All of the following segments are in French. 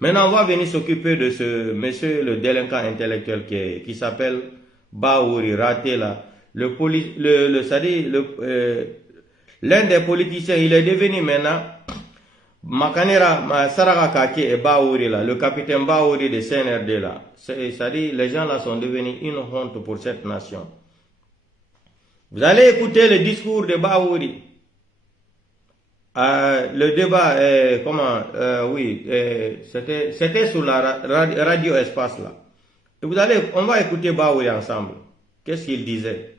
Maintenant, on va venir s'occuper de ce monsieur, le délinquant intellectuel qui s'appelle Baouri, raté là. L'un des politiciens, il est devenu maintenant Makanera Saraka Kake et Baouri là, le capitaine Baouri de CNRD là. C'est-à-dire, les gens là sont devenus une honte pour cette nation. Vous allez écouter le discours de Baouri. Le débat, c'était sur la radio Espace là. Et on va écouter Baouri ensemble. Qu'est-ce qu'il disait?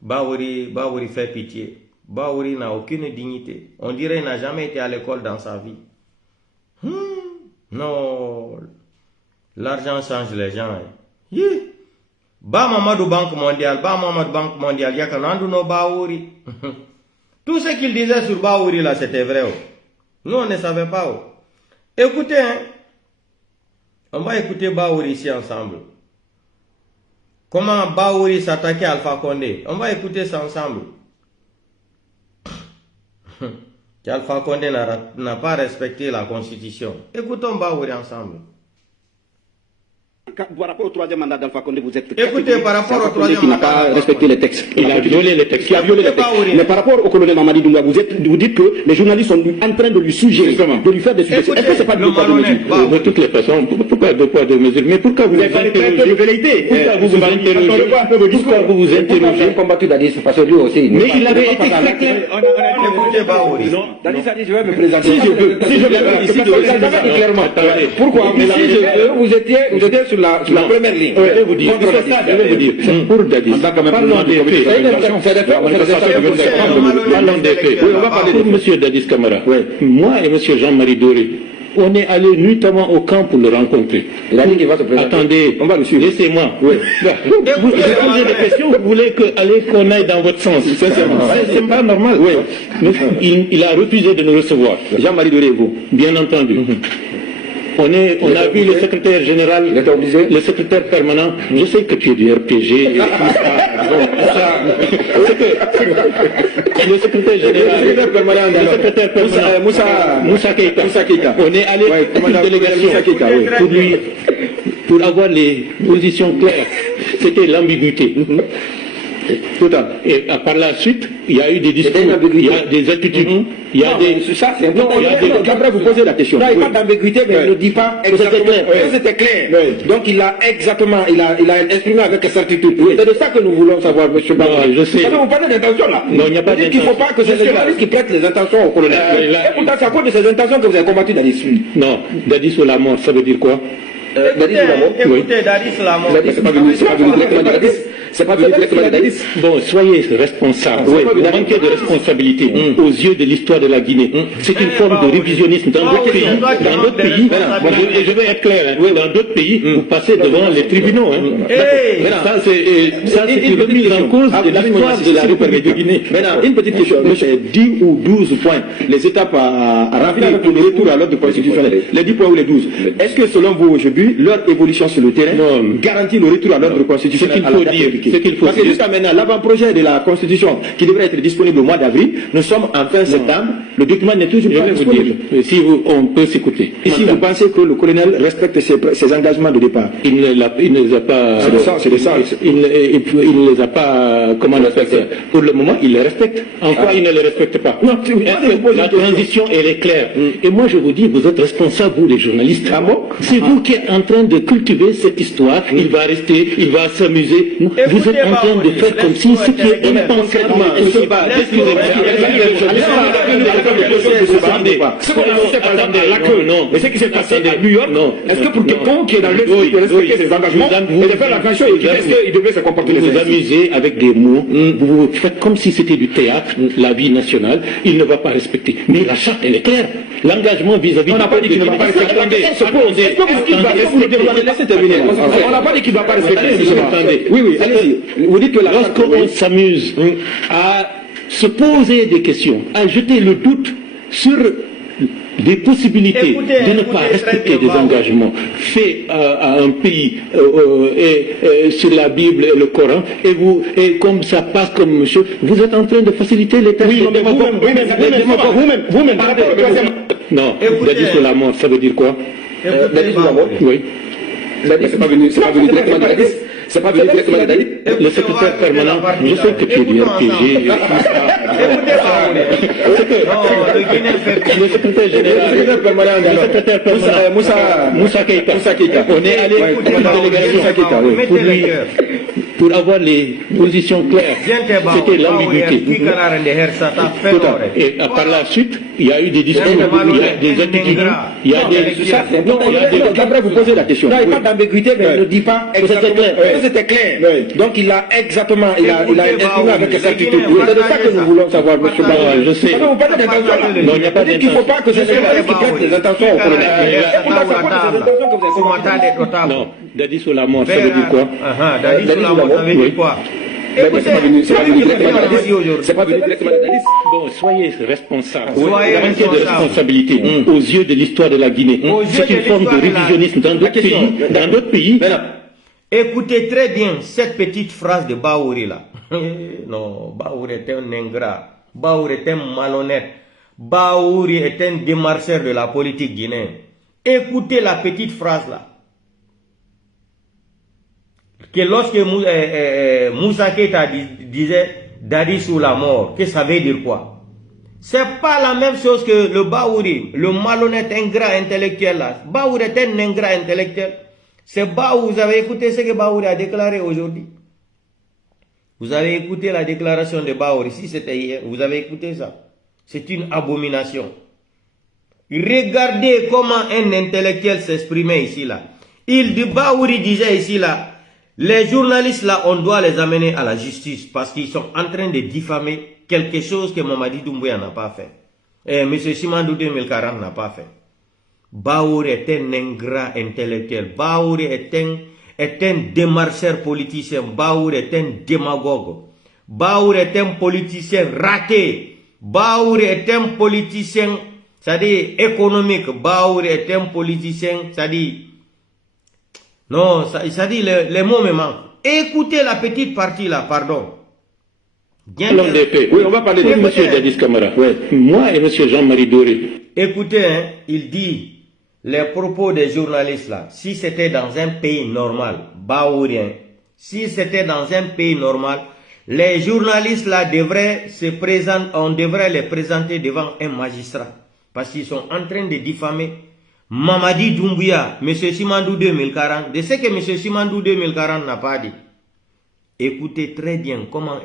Baouri fait pitié. Baouri n'a aucune dignité. On dirait qu'il n'a jamais été à l'école dans sa vie. Non. L'argent change les gens. Hein. Ba Mamadou Banque Mondiale, Yakanandou no Baouri. Tout ce qu'il disait sur Baouri là, c'était vrai. Nous, on ne savait pas. Écoutez, hein. On va écouter Baouri ici ensemble. Comment Baouri s'attaquait à Alpha Condé. On va écouter ça ensemble. Alpha Condé n'a pas respecté la constitution. Écoutons Baouri ensemble. Par rapport au troisième mandat d'Alpha Condé, vous êtes... Écoutez, par rapport au troisième mandat... qui n'a pas respecté les textes. Il a violé les textes. Il a violé les textes. Mais par rapport au colonel Mamadi Doumbouya, vous dites que les journalistes sont en train de lui suggérer, de lui faire des suggestions. Est-ce que c'est pas de poids de mesure? De toutes les façons, pourquoi de poids de mesure? Mais pourquoi vous vous interrogez? Pourquoi vous vous interrogez? Combattu Dadis, parce que lui aussi... Mais il avait été traité... Écoutez Baouri. Dadis a dit, je vais me présenter. Si je veux, clairement. Pourquoi? Si je veux, vous étiez sur la première ligne. Je vais vous dire. Pour Dadis. Parlons des faits. Parlons des faits. Pour M. Dadis Camara. Moi et M. Jean-Marie Doré, on est allé nuitamment au camp pour le rencontrer. Il a dit qu'il va se présenter. Attendez, on va le suivre. Laissez-moi. Vous posez des questions, vous voulez qu'on aille dans votre sens. C'est pas normal. Il a refusé de nous recevoir. Jean-Marie Doré, vous. Bien entendu. On a vu le secrétaire général, le secrétaire permanent. Je sais que tu es du RPG. Le secrétaire général, le secrétaire permanent, Moussa Keita. On est allé pour une délégation pour avoir les positions claires. C'était l'ambiguïté. Total. Et par la suite, il y a eu des discours, il y a des attitudes, il y a des... Ça, c'est important. Après, vous posez la question. Il n'y a pas d'ambiguïté, mais il ne dit pas exactement. C'était clair. Donc, il a exprimé avec certitude. C'est de ça que nous voulons savoir, M. Baouri. Je sais. Vous parlez d'intention, là. Non, il n'y a pas d'intention. Il ne faut pas que c'est les journalistes qui prêtent les intentions au colonel. Et pourtant, c'est à cause de ces intentions que vous avez combattu Dadis. Non, Dadis ou la mort, ça veut dire quoi? Écoutez, Dadis la mort. C'est pas venu directement de Dadis. Bon, soyez responsables. Vous manquez de responsabilité aux yeux de l'histoire de la Guinée. C'est une forme de révisionnisme. Dans d'autres pays, je vais être clair, dans d'autres pays, vous passez devant les tribunaux. Ça, c'est une remise en cause de l'histoire de la République de Guinée. Maintenant, une petite question. 10 ou 12 points, les étapes à remplir pour le retour à l'ordre constitutionnel. Les 10 points ou les 12. Est-ce que selon vous, aujourd'hui, leur évolution sur le terrain garantit le retour à l'ordre constitutionnel? Parce que jusqu'à maintenant, l'avant-projet de la Constitution qui devrait être disponible au mois d'avril, nous sommes en fin septembre, le document n'est toujours pas disponible. Si on peut s'écouter. Et si vous pensez que le colonel respecte ses engagements de départ? Il ne les a pas... C'est de ça. Il ne les a pas... Comment on appelle ça? Pour le moment, il les respecte. En quoi il ne les respecte pas? Non, la transition, elle est claire. Et moi, je vous dis, vous êtes responsables, vous les journalistes. C'est vous qui êtes en train de cultiver cette histoire. Il va rester, il va s'amuser. Vous êtes en train de faire comme si ce qui est impensable. Mais ce qui s'est passé à New York, est-ce que pour quelqu'un qui est dans l'esprit de respecter ses engagements et de faire l'attention, est-ce qu'il devait se comporter? Vous vous amusez avec des mots, vous faites comme si c'était du théâtre, la vie nationale, il ne va pas respecter. Mais la charte, elle est claire. L'engagement vis-à-vis... On n'a pas dit qu'il ne va pas respecter. On n'a pas dit qu'il ne va pas respecter. Oui, allez-y. Vous dites que lorsqu'on s'amuse à se poser des questions, à jeter le doute sur des possibilités de ne pas respecter des engagements faits à un pays sur la Bible et le Coran, et comme ça passe comme monsieur, vous êtes en train de faciliter les tâches. Oui, mais vous-même, par rapport au troisième... Non, Écoutez, Dadi sur la mort, ça veut dire quoi? Dadi sur la mort. Oui. C'est pas venu directement de Dadi. C'est pas venu directement de Dadi. Le secrétaire permanent, je sais que tu es du RPG. Le secrétaire général, le secrétaire permanent, Moussa Keita. On est allé pour une délégation pour avoir les positions claires. C'était l'ambiguïté. Et par la suite, il y a eu des discours, il y a des attitudes, il y a des... Après, vous posez la question. Il n'y a pas d'ambiguïté, mais il ne dit pas exactement. C'était clair. Donc il a exactement, il a exprimé avec certitude. C'est de ça que nous voulons savoir, monsieur Barrois. Je sais. Vous parlez d'intention. Non, il n'y a pas d'intention. Il ne faut pas que ce soit qui prête les intentions au colonel. Non, Dadi sur la mort, ça veut dire quoi? Dadi sur la mort, ça veut dire quoi? Écoutez, c'est pas venu directement de Dadi. Bon, soyez responsables. Soyez Manquez de responsabilité aux yeux de l'histoire de la Guinée. C'est une forme de révisionnisme dans d'autres pays. Écoutez très bien cette petite phrase de Baouri là. Non, Baouri est un ingrat. Baouri est un malhonnête. Baouri est un démarcheur de la politique guinéenne. Écoutez la petite phrase là. Que lorsque Moussa Keita disait Dadi sous la mort, que ça veut dire quoi? C'est pas la même chose que le Baouri, le malhonnête ingrat intellectuel là. Baouri est un ingrat intellectuel. C'est Baouri, vous avez écouté ce que Baouri a déclaré aujourd'hui? Vous avez écouté la déclaration de Baouri, si c'était hier, vous avez écouté ça? C'est une abomination. Regardez comment un intellectuel s'exprimait ici là. Baouri disait ici là, les journalistes là, on doit les amener à la justice parce qu'ils sont en train de diffamer quelque chose que Mamadi Doumbouya n'a pas fait. Et M. Simandou 2040 n'a pas fait. Baouri est un ingrat intellectuel. Baouri est un démarcheur politicien. Baouri est un démagogue. Baouri est un politicien raté. Baouri est un politicien, c'est-à-dire économique. Baouri est un politicien, c'est-à-dire... Non, c'est-à-dire les mots me manquent. Écoutez la petite partie là, pardon. L'homme d'épée. Oui, on va parler de M. Dadis Camara. Moi et M. Jean-Marie Doré. Écoutez, hein, il dit... Les propos des journalistes là, si c'était dans un pays normal, baourien, si c'était dans un pays normal, les journalistes là devraient on devrait les présenter devant un magistrat. Parce qu'ils sont en train de diffamer Mamadi Doumbouya, M. Simandou 2040, de ce que M. Simandou 2040 n'a pas dit. Écoutez très bien comment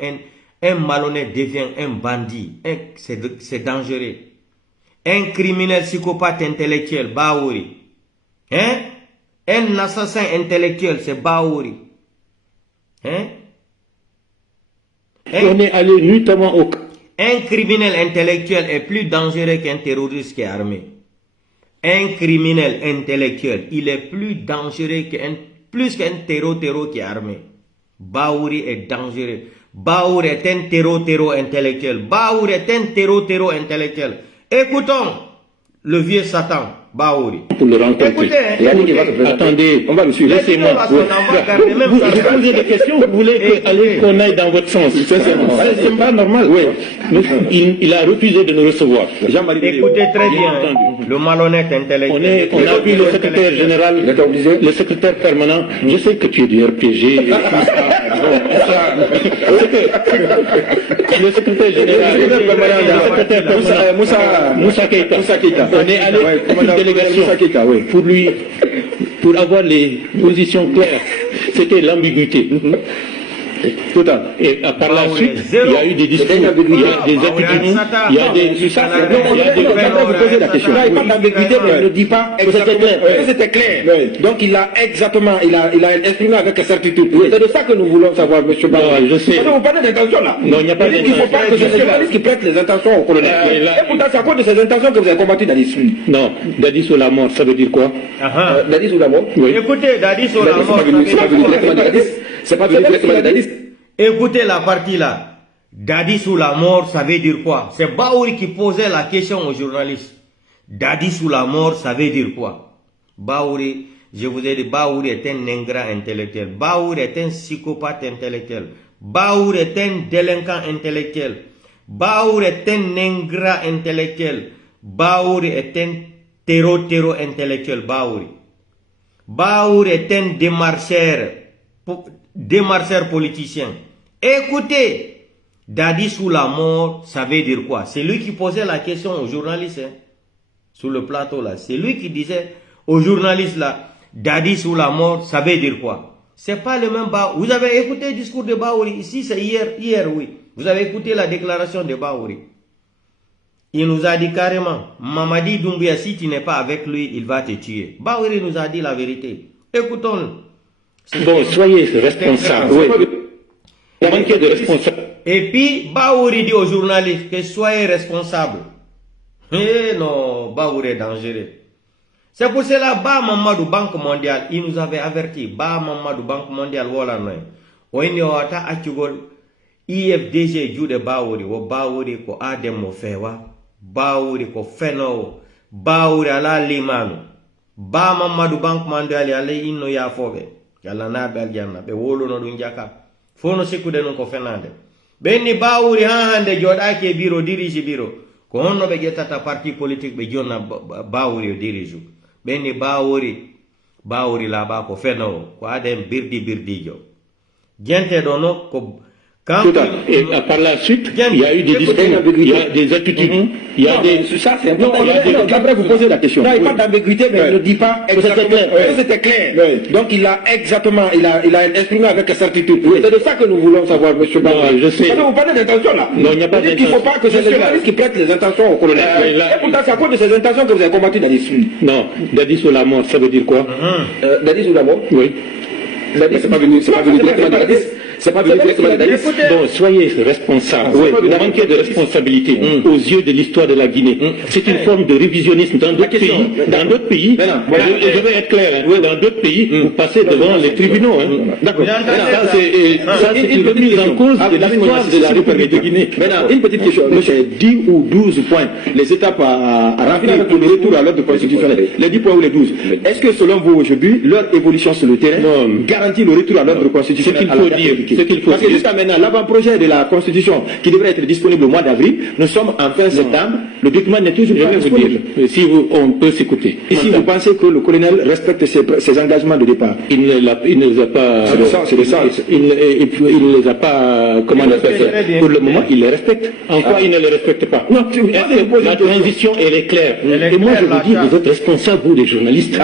un malhonnête devient un bandit. C'est dangereux. Un criminel psychopathe intellectuel, Baouri. Hein? Un assassin intellectuel, c'est Baouri. Hein? On est allé nuitamment au... Un criminel intellectuel est plus dangereux qu'un terroriste qui est armé. Un criminel intellectuel, il est plus dangereux qu'un terror qui est armé. Baouri est dangereux. Baouri est un terror intellectuel. Baouri est un terror intellectuel. Écoutons le vieux Satan, Baouri. Pour le rencontrer. Écoutez, attendez, on va me suivre. Laissez-moi. Vous posez des questions, vous voulez qu'on aille dans votre sens. C'est pas normal. Oui. Il a refusé de nous recevoir. Écoutez très bien, le malhonnête intellectuel. On a vu le secrétaire général, le secrétaire permanent. Je sais que tu es du RPG. Le secrétaire général, le secrétaire permanent, Moussa Keita. On est allé pour une délégation pour avoir les positions claires. C'était l'ambiguïté. Total. Et par la suite, il y a eu des discours, il y a des attitudes, il y a des... Vous posez la question. Il n'y a pas d'ambiguïté, mais il ne dit pas exactement. C'était clair. Donc il a exactement, il a exprimé avec certitude. C'est de ça que nous voulons savoir, M. Barrois. Je sais. Vous parlez d'intention là. Non, il n'y a pas d'intention. Il ne faut pas que ce soit les journalistes qui prêtent les intentions au colonel. Et pourtant, c'est à cause de ces intentions que vous avez combattu Dadis. Non, Dadis sur la mort, ça veut dire quoi? Dadis sur la mort. Écoutez, Dadis sur la mort. C'est pas venu directement de Dadis. Écoutez la partie là. Dadi sous la mort, ça veut dire quoi? C'est Baouri qui posait la question aux journalistes. Dadi sous la mort, ça veut dire quoi? Baouri, je vous ai dit, Baouri est un ingrat intellectuel. Baouri est un psychopathe intellectuel. Baouri est un délinquant intellectuel. Baouri est un ingrat intellectuel. Baouri est un terreau intellectuel. Baouri est un démarcheur politicien. Écoutez, Dadi sous la mort, ça veut dire quoi? C'est lui qui posait la question aux journalistes, hein, sur le plateau là. C'est lui qui disait aux journalistes là, Dadi sous la mort, ça veut dire quoi? C'est pas le même Baouri. Vous avez écouté le discours de Baouri? Ici, c'est hier, oui. Vous avez écouté la déclaration de Baouri. Il nous a dit carrément, Mamadi Doumbouya, si tu n'es pas avec lui, il va te tuer. Baouri nous a dit la vérité. Écoutons-le. Bon, soyez responsable. Oui. Manquez de responsable. Et puis, Baouri dit aux journalistes que soyez responsables. Eh non, Baouri est dangereux. C'est pour cela, Ba Mamadou Banque mondiale, il nous avait averti. Ba Mamadou Banque mondiale, voilà, non. Oyni wata achugol, IFDG jude Baouri, wo Baouri ko adem mo fewa. Baouri ko feno, Baouri ala limanu. Ba Mamadou Banque mondiale, ale inno ya fobe. Yalla na belgiana, be wolo no dunjaka. Fono sikude non ko fenande. Benni Baouri hande jodake biro dirige biro. Ko honno be getata parti politique be jonna Baouri dirige. Benni Baouri la ba ko feno ko adem birdi jo. Gente dono ko et par la suite, il y a eu des discours, il y a des attitudes, il y a des... Ça, c'est important. Après, vous posez la question. Non, il parle d'ambiguïté, mais il ne dit pas exactement. C'était clair. Donc, il a exactement, il a exprimé avec certitude. C'est de ça que nous voulons savoir, M. Baouri. Je sais. Vous parlez d'intention, là. Non, il n'y a pas d'intention. Il ne faut pas que c'est les journalistes qui prêtent les intentions au colonel. Et pourtant, c'est à cause de ces intentions que vous avez combattu Dadi. Non, Dadi sous la mort, ça veut dire quoi? Dadi sous la mort? Oui. C'est pas venu directement de Dadi. C'est pas venu directement de Dadi. Bon, soyez responsables. Oui, vous manquez de responsabilité aux yeux de l'histoire de la Guinée. C'est une forme de révisionnisme dans d'autres pays. Dans d'autres pays, je vais être clair, dans d'autres pays, vous passez devant les tribunaux. D'accord. Ça, c'est une remise en cause de l'histoire de la République de Guinée. Maintenant, une petite question. Monsieur, 10 ou 12 points, les étapes à remplir pour le retour à l'ordre constitutionnel. Les 10 points ou les 12. Est-ce que selon vous aujourd'hui, leur évolution sur le terrain garantit le retour à l'ordre constitutionnel? Ce qu'il faut Parce que jusqu'à maintenant, l'avant-projet de la Constitution qui devrait être disponible au mois d'avril, nous sommes en fin septembre, le document n'est toujours pas disponible. Si on peut s'écouter. Et si vous pensez que le colonel respecte ses engagements de départ? Il ne les a pas... C'est de ça. Il ne les a pas... Comment on appelle ça? Pour le moment, il les respecte. En quoi il ne les respecte pas? Non, la transition, elle est claire. Et moi, je vous dis, vous êtes responsables, vous, les journalistes.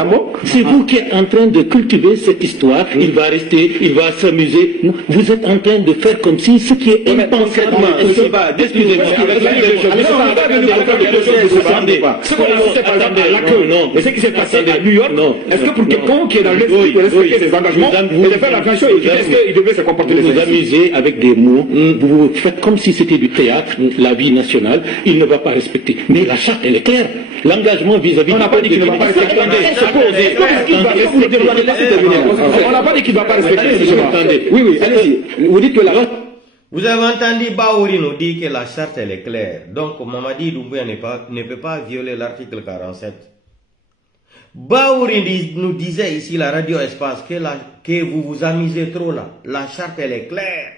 C'est vous qui êtes en train de cultiver cette histoire. Il va rester, il va s'amuser. Vous êtes en train de faire comme si ce qui est impensable. Excusez-moi. Non. Mais ce qui s'est passé à New York, est-ce que pour quelqu'un qui est dans l'esprit de respecter ses engagements et de faire attention, est-ce qu'il devait se comporter de vous vous amusez avec des mots, vous faites comme si c'était du théâtre, la vie nationale, il ne va pas respecter. Mais la charte, elle est claire. L'engagement vis-à-vis... On n'a pas dit qu'il ne va pas respecter. On n'a pas dit qu'il ne va pas respecter. Oui, allez-y. Vous dites que la... Vous avez entendu Baouri nous dire que la charte elle est claire. Donc Mamadi Doumbouya ne peut pas violer l'article 47. Baouri nous disait ici la radio espace que vous vous amusez trop là. La charte elle est claire.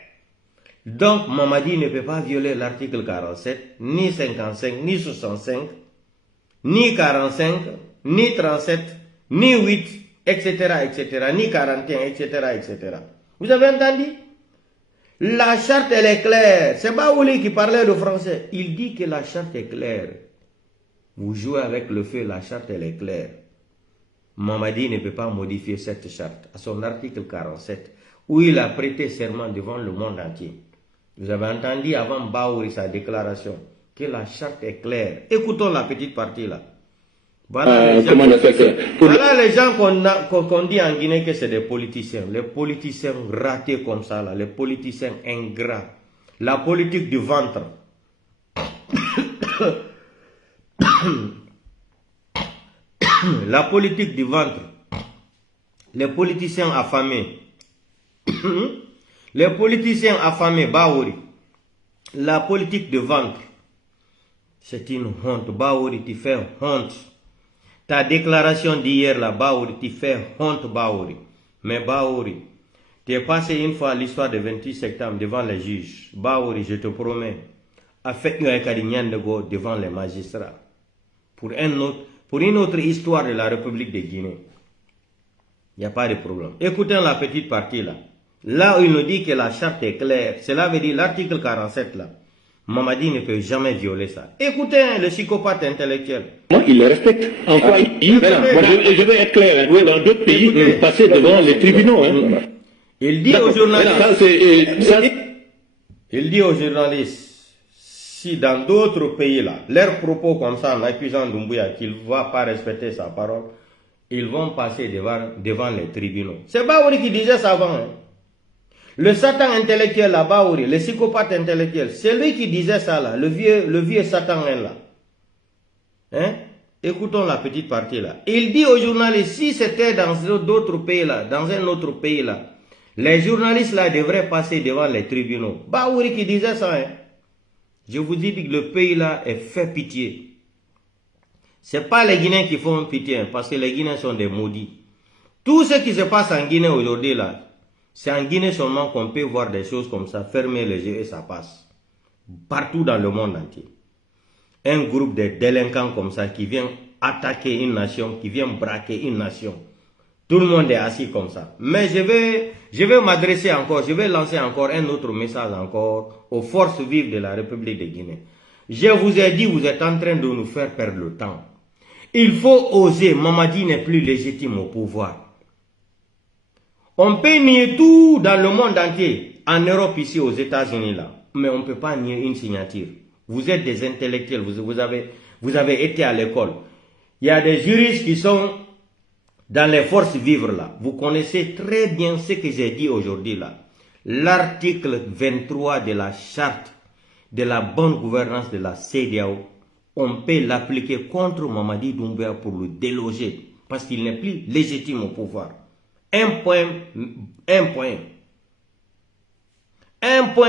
Donc Mamadi ne peut pas violer l'article 47, ni 55, ni 65, ni 45, ni 37, ni 8, etc., etc., ni 41, etc., etc. Vous avez entendu? La charte, elle est claire. C'est Baouli qui parlait le français. Il dit que la charte est claire. Vous jouez avec le feu, la charte, elle est claire. Mamadi ne peut pas modifier cette charte à son article 47, où il a prêté serment devant le monde entier. Vous avez entendu avant Baouri sa déclaration que la charte est claire. Écoutons la petite partie là. Voilà les gens qu'on dit en Guinée que c'est des politiciens. Les politiciens ratés comme ça, là, les politiciens ingrats. La politique du ventre. La politique du ventre. Les politiciens affamés. Les politiciens affamés, Baouri. La politique du ventre. C'est une honte. Baouri, tu fais honte. Ta déclaration d'hier là, Baouri, tu fais honte, Baouri. Mais Baouri, tu es passé une fois l'histoire du 28 septembre devant les juges. Baouri, je te promets, a fait un devant les magistrats. pour une autre histoire de la République de Guinée, il n'y a pas de problème. Écoutez la petite partie là. Là où il nous dit que la charte est claire, cela veut dire l'article 47 là. Mamadi ne peut jamais violer ça. Écoutez le psychopathe intellectuel. Il le respecte. Enfin, je vais être clair. Hein. Dans d'autres pays, vous passez devant les tribunaux. Hein. Il dit aux journalistes, si dans d'autres pays là, leurs propos comme ça en accusant Doumbouya qu'il ne va pas respecter sa parole, ils vont passer devant les tribunaux. C'est Baouri qui disait ça avant. Hein. Le Satan intellectuel là, Baouri, le psychopathe intellectuel, c'est lui qui disait ça là, le vieux Satan là. Hein? Écoutons la petite partie là. Il dit aux journalistes, si c'était dans d'autres pays là, dans un autre pays là, les journalistes là devraient passer devant les tribunaux. Baouri qui disait ça. Hein? Je vous dis que le pays là est fait pitié. C'est pas les Guinéens qui font pitié, hein, parce que les Guinéens sont des maudits. Tout ce qui se passe en Guinée aujourd'hui là, c'est en Guinée seulement qu'on peut voir des choses comme ça, fermer les yeux et ça passe. Partout dans le monde entier. Un groupe de délinquants comme ça qui vient attaquer une nation, qui vient braquer une nation. Tout le monde est assis comme ça. Mais je vais m'adresser encore, je vais lancer encore un autre message encore aux forces vives de la République de Guinée. Je vous ai dit, vous êtes en train de nous faire perdre le temps. Il faut oser, Mamadi n'est plus légitime au pouvoir. On peut nier tout dans le monde entier, en Europe ici, aux États-Unis là, mais on ne peut pas nier une signature. Vous êtes des intellectuels, vous avez été à l'école. Il y a des juristes qui sont dans les forces vives là. Vous connaissez très bien ce que j'ai dit aujourd'hui là. L'article 23 de la charte de la bonne gouvernance de la CEDEAO, on peut l'appliquer contre Mamadi Doumbouya pour le déloger, parce qu'il n'est plus légitime au pouvoir. Un point,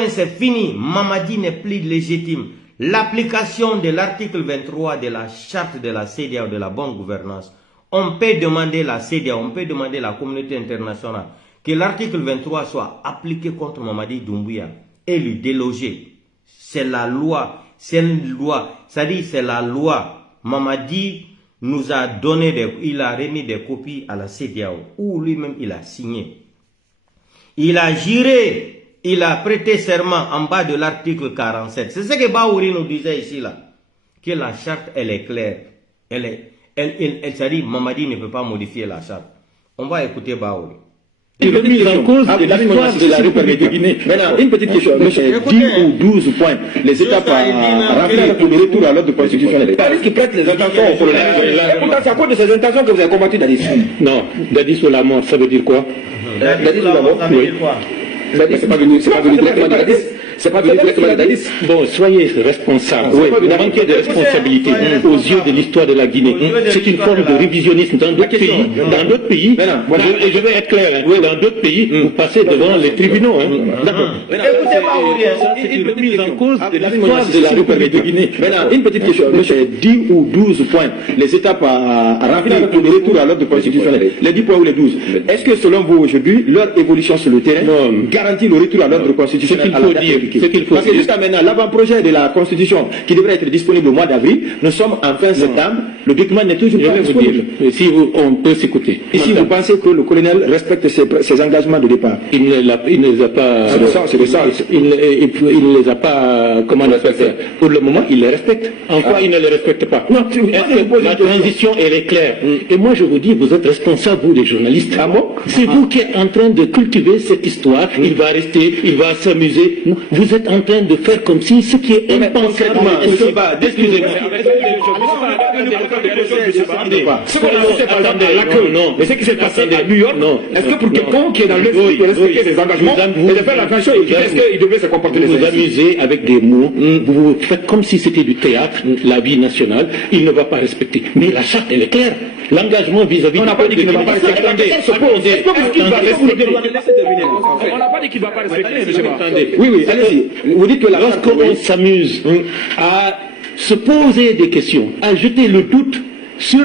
c'est fini. Mamadi n'est plus légitime. L'application de l'article 23 de la charte de la CEDEAO, de la bonne gouvernance, on peut demander la CEDEAO, on peut demander la communauté internationale que l'article 23 soit appliqué contre Mamadi Doumbouya et lui déloger. C'est la loi, c'est une loi, c'est-à-dire c'est la loi. Mamadi nous a donné, il a remis des copies à la CEDEAO, où lui-même il a signé. Il a juré, il a prêté serment en bas de l'article 47. C'est ce que Baouri nous disait ici là, que la charte elle est claire. Elle dit Mamadi ne peut pas modifier la charte. On va écouter Baouri. Il est mis en cause de l'histoire de la République de Guinée. Maintenant, une petite question. 10 ou 12 points. Les étapes à remplir pour le retour à l'ordre constitutionnel. Paris qui prête les intentions au colonel. Pourtant, c'est à cause de ces intentions que vous avez combattu Dadis. Non, Dadis ou la mort, ça veut dire quoi? Dadis ou la mort, ça veut dire quoi? C'est pas venu directement de Dadis. C'est pas venu directement de Dadis. Bon, soyez responsables. Oui, vous manquez de responsabilité aux yeux de l'histoire de la Guinée. C'est une forme de révisionnisme dans d'autres pays. Dans d'autres pays, et je vais être clair, dans d'autres pays, vous passez devant les tribunaux. D'accord. C'est une remise en cause de l'histoire de la République de Guinée. Maintenant, une petite question. Monsieur, 10 ou 12 points, les étapes à remplir pour le retour à l'ordre constitutionnel. Les 10 points ou les 12. Est-ce que selon vous aujourd'hui, leur évolution sur le terrain garantit le retour à l'ordre constitutionnel? Parce que jusqu'à maintenant, l'avant-projet de la Constitution qui devrait être disponible au mois d'avril, nous sommes en fin septembre, le document n'est toujours pas disponible. Si on peut s'écouter. Et si vous pensez que le colonel respecte ses engagements de départ? Il ne les a pas. C'est ça. Il ne les a pas. Comment on appelle ça? Pour le moment, il les respecte. En quoi il ne les respecte pas? Non, la transition, elle est claire. Et moi, je vous dis, vous êtes responsables, vous, les journalistes. C'est vous qui êtes en train de cultiver cette histoire. Il va rester, il va s'amuser. Vous êtes en train de faire comme si ce qui est impensable. Excusez-moi. Non. Et ce qui s'est passé à New York, est-ce que pour quelqu'un qui est dans l'esprit de respecter ses engagements et de faire la fin chose, est-ce qu'il devait se comporter vous amusez avec des mots, vous faites comme si c'était du théâtre, la vie nationale, il ne va pas respecter. Mais la charte, elle est claire. L'engagement vis-à-vis on n'a pas dit qu'il ne va pas respecter. On n'a pas dit qu'il ne va pas respecter. Oui, allez-y. Vous dites que lorsqu'on s'amuse à se poser des questions, à jeter le doute sur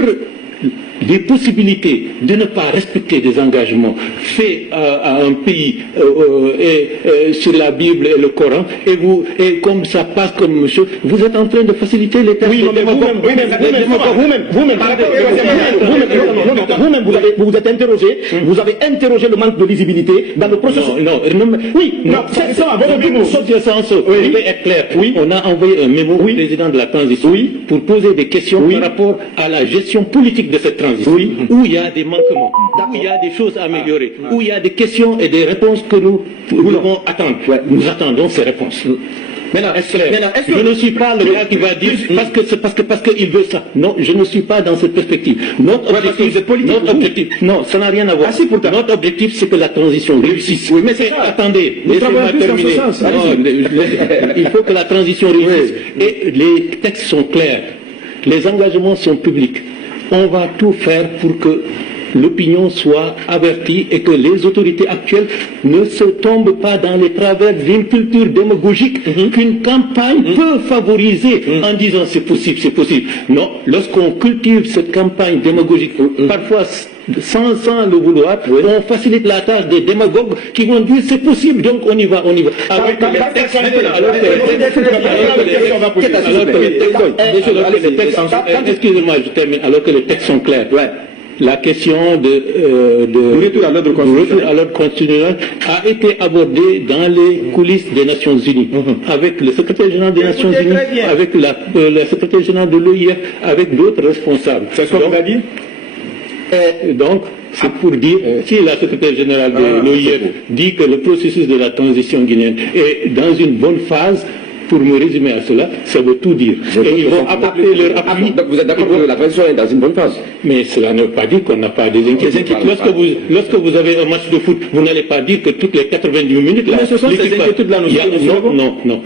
des possibilités de ne pas respecter des engagements faits à un pays sur la Bible et le Coran, et comme ça passe comme monsieur, vous êtes en train de faciliter les tâches. Oui, mais vous-même, vous vous êtes interrogé, vous avez interrogé le manque de lisibilité dans le processus. Je vais être clair. On a envoyé un mémo au président de la transition pour poser des questions par rapport à la gestion politique de cette transition, où il y a des manquements, où il y a des choses à améliorer, où il y a des questions et des réponses que nous devons attendre. Nous attendons ces réponses. Maintenant, je ne suis pas le gars qui va dire parce qu'il veut ça. Non, je ne suis pas dans cette perspective. Notre objectif, non, ça n'a rien à voir. Notre objectif, c'est que la transition réussisse. Oui, mais c'est ça. Attendez, laissez-moi terminer. Il faut que la transition réussisse. Et les textes sont clairs. Les engagements sont publics. On va tout faire pour que l'opinion soit avertie et que les autorités actuelles ne se tombent pas dans les travers d'une culture démagogique qu'une campagne peut favoriser en disant c'est possible, c'est possible. Non, lorsqu'on cultive cette campagne démagogique, parfois sans le vouloir, on facilite la tâche des démagogues qui vont dire c'est possible, donc on y va. Excusez-moi, je termine, alors que les textes sont clairs. La question du retour à l'ordre constitutionnel a été abordée dans les coulisses des Nations Unies, avec le secrétaire général des Nations Unies, avec le secrétaire général de l'OIF, avec d'autres responsables. C'est ce qu'on a dit. Donc, c'est pour dire, si la secrétaire générale de l'OIF dit que le processus de la transition guinéenne est dans une bonne phase, pour me résumer à cela, ça veut tout dire. Et ils vont apporter leur appui. Donc vous êtes d'accord que la transition est dans une bonne phase? Mais cela ne veut pas dire qu'on n'a pas des inquiétudes. Lorsque vous avez un match de foot, vous n'allez pas dire que toutes les 90 minutes... Mais ce sont ces inquiétudes-là, Non.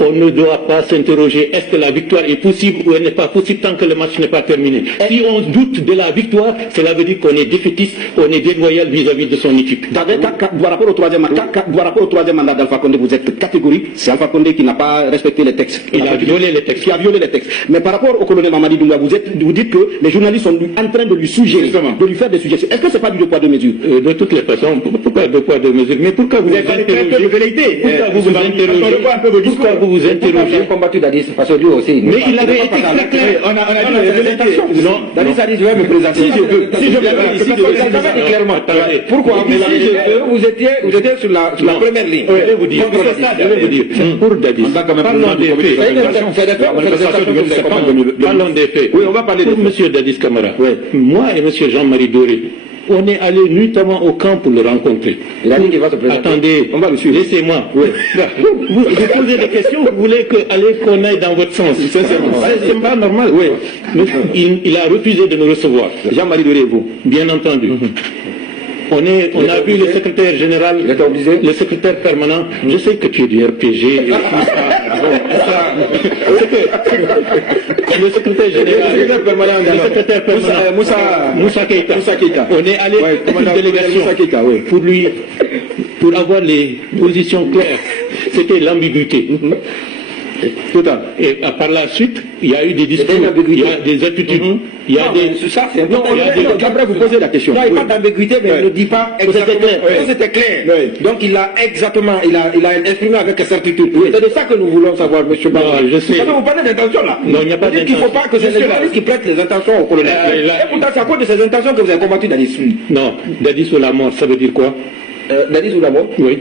On ne doit pas s'interroger est-ce que la victoire est possible ou elle n'est pas possible tant que le match n'est pas terminé. Si on doute de la victoire, cela veut dire qu'on est défaitiste, on est déloyal vis-à-vis de son équipe. Par rapport au troisième mandat d'Alpha Condé, vous êtes catégorique, c'est Alpha Condé qui n'a pas respecté les textes. Il a violé les textes. Qui a violé les textes. Mais par rapport au colonel Mamadi Doumbouya, vous dites que les journalistes sont en train de lui suggérer, de lui faire des suggestions. Est-ce que c'est pas du deux poids deux mesures? De toutes les façons, pourquoi deux poids deux mesures? Mais pourquoi vous vous interrogez? Pourquoi vous vous interrogez? Combattu Dadis, parce que lui aussi. Mais il avait été très clair. On a dit les intentions. Non. Dadis a dit je vais me présenter. Si je veux, clairement. Pourquoi? Vous étiez sur la première ligne. Je vais vous dire. Pour Dadis. Parlons des faits. Oui, on va parler pour M. Dadis Camara. Moi et M. Jean-Marie Doré, on est allé nuitamment au camp pour le rencontrer. Il a dit qu'il va se présenter. Attendez, laissez-moi. Vous posez des questions, vous voulez qu'on aille dans votre sens. C'est pas normal. Il a refusé de nous recevoir. Jean-Marie Doré, vous? Bien entendu. On a vu le secrétaire général, le secrétaire permanent. Je sais que tu es du RPG. Le secrétaire général, le secrétaire permanent, Moussa Keïta. On est allé pour une délégation pour avoir les positions claires. C'était l'ambiguïté. Total. Et par la suite, il y a eu des discours, il y a des attitudes, il y a des... C'est ça, c'est important. Après, vous posez la question. Non, il n'y a pas d'ambiguïté, mais il ne dit pas exactement. C'était clair. Donc, il a exactement, il a exprimé avec certitude. C'est de ça que nous voulons savoir, M. Barra. Je sais. Vous parlez d'intention, là. Non, il n'y a pas d'intention. Il ne faut pas que c'est les journalistes qui prêtent les intentions au colonel. Et pourtant, c'est à cause de ces intentions que vous avez combattu Dadis. Non, Dadis ou la mort, ça veut dire quoi? Dadis ou la mort? Oui.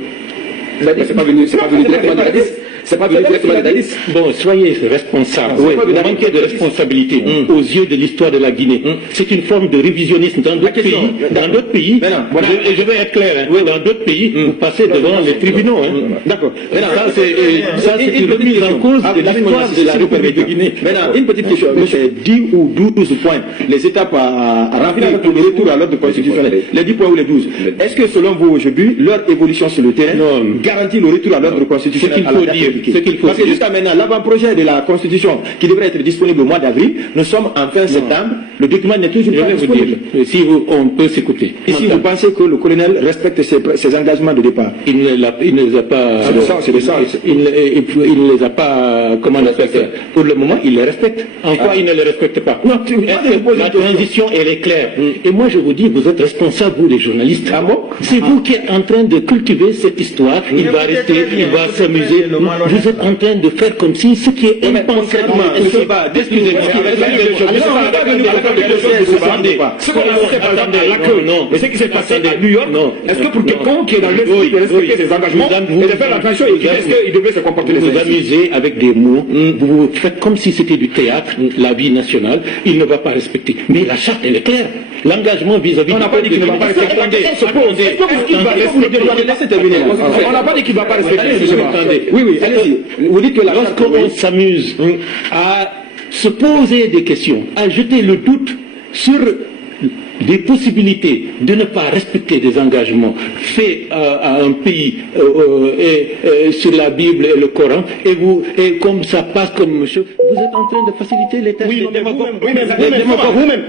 Dadis, c'est pas venu directement de Dadis. C'est pas venu directement de Dadis. Bon, soyez responsables. Vous manquez de responsabilité aux yeux de l'histoire de la Guinée. C'est une forme de révisionnisme dans d'autres pays. Et je vais être clair, dans d'autres pays, vous passez devant les tribunaux. D'accord. Ça, c'est une remise en cause de l'histoire de la République de Guinée. Maintenant, une petite question. Monsieur, 10 ou 12 points, les étapes à remplir pour le retour à l'ordre constitutionnel. Les 10 points ou les 12. Est-ce que selon vous, aujourd'hui, leur évolution sur le terrain garantit le retour à l'ordre constitutionnel? Ce qu'il faut dire, m'expliquer. Parce que jusqu'à maintenant, l'avant-projet de la Constitution, qui devrait être disponible au mois d'avril, nous sommes en fin septembre, le document n'est toujours pas disponible. Si on peut s'écouter. Et si vous pensez que le colonel respecte ses engagements de départ? Il ne les a pas... C'est de ça. Il ne les a pas... Comment on appelle ça? Pour le moment, il les respecte. En quoi il ne les respecte pas? Non, la transition, elle est claire. Et moi, je vous dis, vous êtes responsables, vous les journalistes. C'est vous qui êtes en train de cultiver cette histoire. Il va rester, il va s'amuser. Vous êtes en train de faire comme si ce qui est impensable... Excusez-moi. Non. Mais ce qui s'est passé à New York, est-ce que pour quelqu'un qui est dans l'esprit de respecter ses engagements et de faire attention, est-ce qu'il devait se comporter de vous vous amusez avec des mots, vous faites comme si c'était du théâtre, la vie nationale, il ne va pas respecter. Mais la charte, elle est claire. L'engagement vis-à-vis... On n'a pas dit qu'il ne va pas respecter. On n'a pas dit qu'il ne va pas respecter. Oui, allez-y. Vous dites que lorsqu'on s'amuse à se poser des questions, à jeter le doute sur des possibilités de ne pas respecter des engagements faits à un pays sur la Bible et le Coran, et comme ça passe comme monsieur, vous êtes en train de faciliter les tâches des démagogues. Vous-même,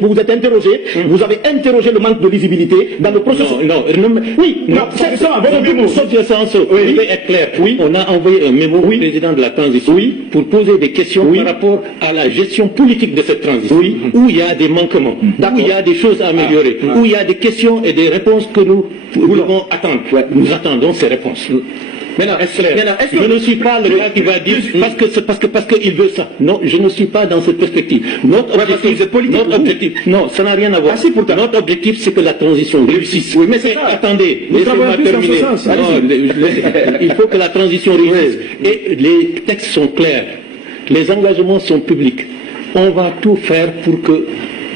vous vous êtes interrogé, vous avez interrogé le manque de visibilité dans le processus. C'est ça, l'idée est claire. On a envoyé un mémo au président de la transition pour poser des questions par rapport à la gestion politique de cette transition. Où il y a des manquements, où il y a des choses à améliorer, où il y a des questions et des réponses que nous devons attendre. Nous attendons ces réponses. Maintenant, je ne suis pas le gars qui va dire parce qu'il veut ça. Non, je ne suis pas dans cette perspective. Notre objectif, non, ça n'a rien à voir. Notre objectif, c'est que la transition réussisse. Oui, mais c'est ça. Attendez, laissez-moi terminer. Il faut que la transition réussisse. Et les textes sont clairs. Les engagements sont publics. On va tout faire pour que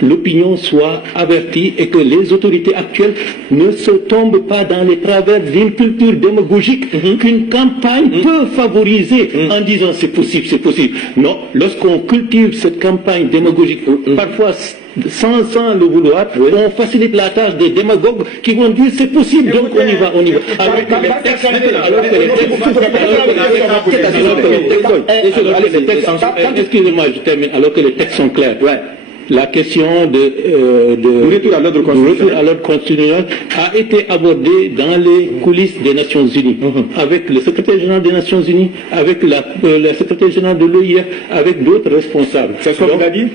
l'opinion soit avertie et que les autorités actuelles ne se tombent pas dans les travers d'une culture démagogique qu'une campagne peut favoriser en disant c'est possible, c'est possible. Non, lorsqu'on cultive cette campagne démagogique, parfois sans le vouloir, on facilite la tâche des démagogues qui vont dire c'est possible, donc on y va. Excusez-moi, je termine, alors que les textes sont clairs. La question du retour à l'ordre constitutionnel a été abordée dans les coulisses des Nations Unies, avec le secrétaire général des Nations Unies, avec la secrétaire générale de l'OIF, avec d'autres responsables. C'est ce qu'on a dit.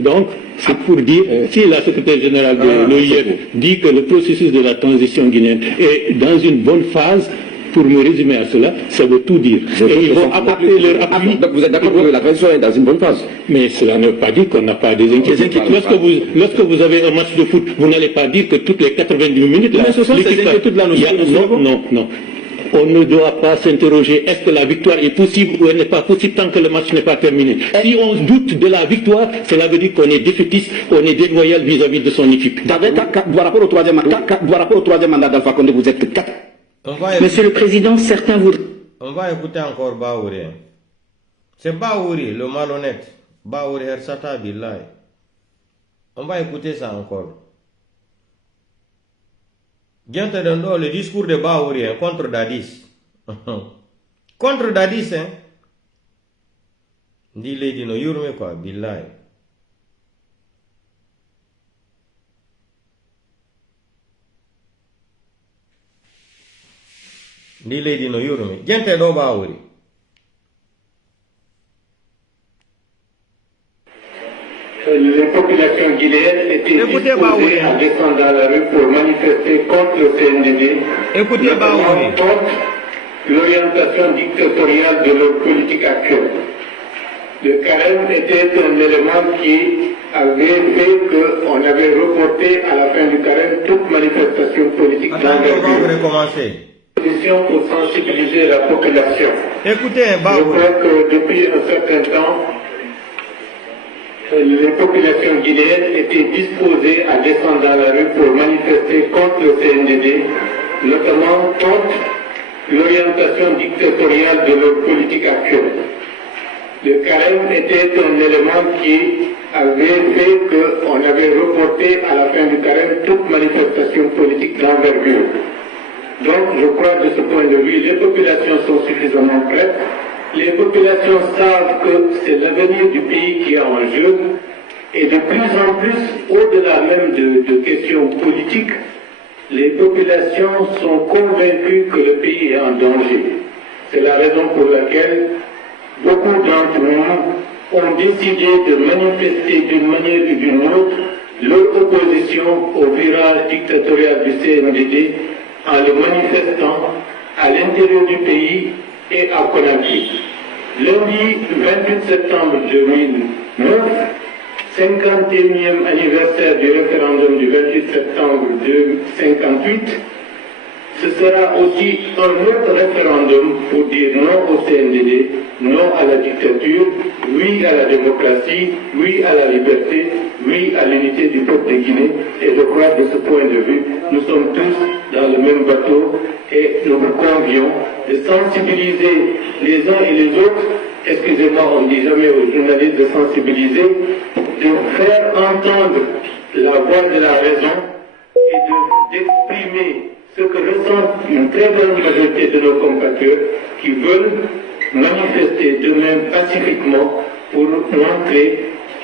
Donc, c'est pour dire, si la secrétaire générale de l'OIF dit que le processus de la transition guinéenne est dans une bonne phase, pour me résumer à cela, ça veut tout dire. Et ils vont apporter leur appui. Donc vous êtes d'accord que la transition est dans une bonne phase? Mais cela ne veut pas dire qu'on n'a pas des inquiétudes. Lorsque vous avez un match de foot, vous n'allez pas dire que toutes les 90 minutes, non. On ne doit pas s'interroger, est-ce que la victoire est possible ou elle n'est pas possible tant que le match n'est pas terminé. Si on doute de la victoire, cela veut dire qu'on est défaitiste, on est déloyal vis-à-vis de son équipe. Par rapport au troisième mandat d'Alpha Condé, vous êtes 4. Monsieur le Président, certains voudraient... On va écouter encore Baouri. C'est Baouri, le malhonnête. Baouri Hersata Billahi. On va écouter ça encore. Le discours de Baouri contre Dadis. Contre Dadis, hein. Dis-le, no yurme quoi, Billahi. Dis-le, no yurme. Gente do Baouri. Les populations guinéennes étaient disposées à descendre dans la rue pour manifester contre le CNDD, notamment contre l'orientation dictatoriale de leur politique actuelle. Le carême était un élément qui avait fait qu'on avait reporté à la fin du carême toute manifestation politique d'envergure. Pour sensibiliser la population. Écoutez, je crois que depuis un certain temps, les populations guinéennes étaient disposées à descendre dans la rue pour manifester contre le CNDD, notamment contre l'orientation dictatoriale de leur politique actuelle. Le carême était un élément qui avait fait qu'on avait reporté à la fin du carême toute manifestation politique d'envergure. Donc, je crois de ce point de vue, les populations sont suffisamment prêtes. Les populations savent que c'est l'avenir du pays qui est en jeu. Et de plus en plus, au-delà même de questions politiques, les populations sont convaincues que le pays est en danger. C'est la raison pour laquelle beaucoup d'entre nous ont décidé de manifester d'une manière ou d'une autre leur opposition au virage dictatorial du CNDD en le manifestant à l'intérieur du pays et à Conakry. Lundi 28 septembre 2009, 51e anniversaire du référendum du 28 septembre 1958, ce sera aussi un autre référendum pour dire non au CNDD, non à la dictature, oui à la démocratie, oui à la liberté, oui à l'unité du peuple de Guinée. Et je crois que de ce point de vue, nous sommes tous dans le même bateau et nous vous convions de sensibiliser les uns et les autres. Excusez-moi, on ne dit jamais aux journalistes de sensibiliser, de faire entendre la voix de la raison et d'exprimer ce que ressent une très grande majorité de nos compatriotes qui veulent manifester d'eux-mêmes pacifiquement pour montrer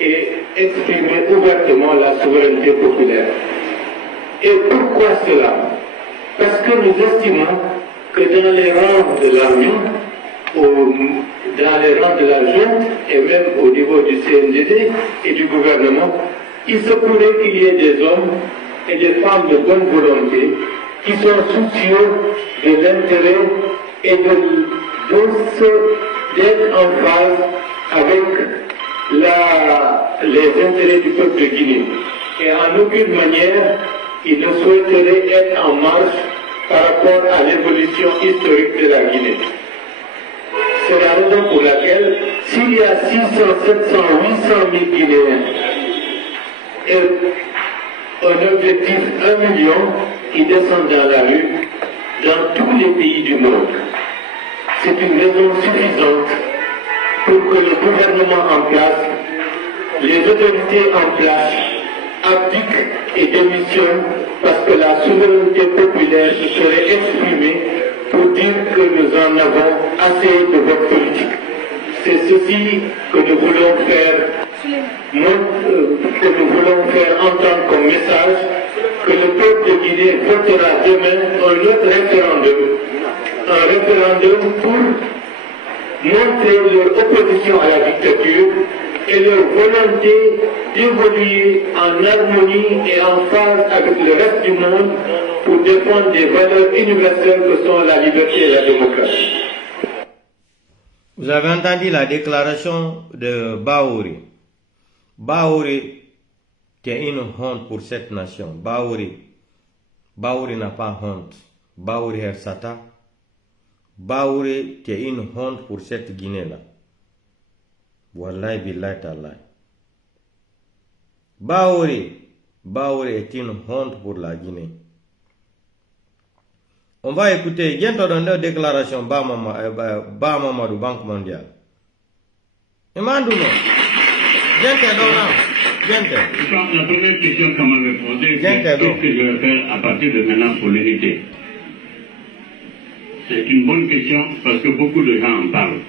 et exprimer ouvertement la souveraineté populaire. Et pourquoi cela? Parce que nous estimons que dans les rangs de l'armée, dans les rangs de la junte et même au niveau du CNDD et du gouvernement, il se pourrait qu'il y ait des hommes et des femmes de bonne volonté qui sont soucieux de l'intérêt et d'être en phase avec les intérêts du peuple de Guinée. Et en aucune manière, ils ne souhaiteraient être en marche par rapport à l'évolution historique de la Guinée. C'est la raison pour laquelle, s'il y a 600, 700, 800 000 Guinéens et un objectif 1 million qui descend dans la rue dans tous les pays du monde, c'est une raison suffisante pour que le gouvernement en place, les autorités en place, abdiquent et démissionnent parce que la souveraineté populaire serait exprimée pour dire que nous en avons assez de votre politique. C'est ceci que nous voulons faire entendre comme message, que le peuple de Guinée votera demain un autre référendum pour montrer leur opposition à la dictature et leur volonté d'évoluer en harmonie et en phase avec le reste du monde pour défendre des valeurs universelles que sont la liberté et la démocratie. Vous avez entendu la déclaration de Bahouri. Bahouri, tu es une honte pour cette nation. Bahouri n'a pas honte. Bahouri Hersata. Bahouri, tu es une honte pour cette Guinée-là. Wallahi billahi ta'ala. Bahouri est une honte pour la Guinée. On va écouter bientôt dans leur déclaration Ba Mamadou, Banque mondiale. Imandou non. Bientôt là. La première question qu'on m'avait posée, c'est qu'est-ce que je vais faire à partir de maintenant pour l'unité? C'est une bonne question parce que beaucoup de gens en parlent.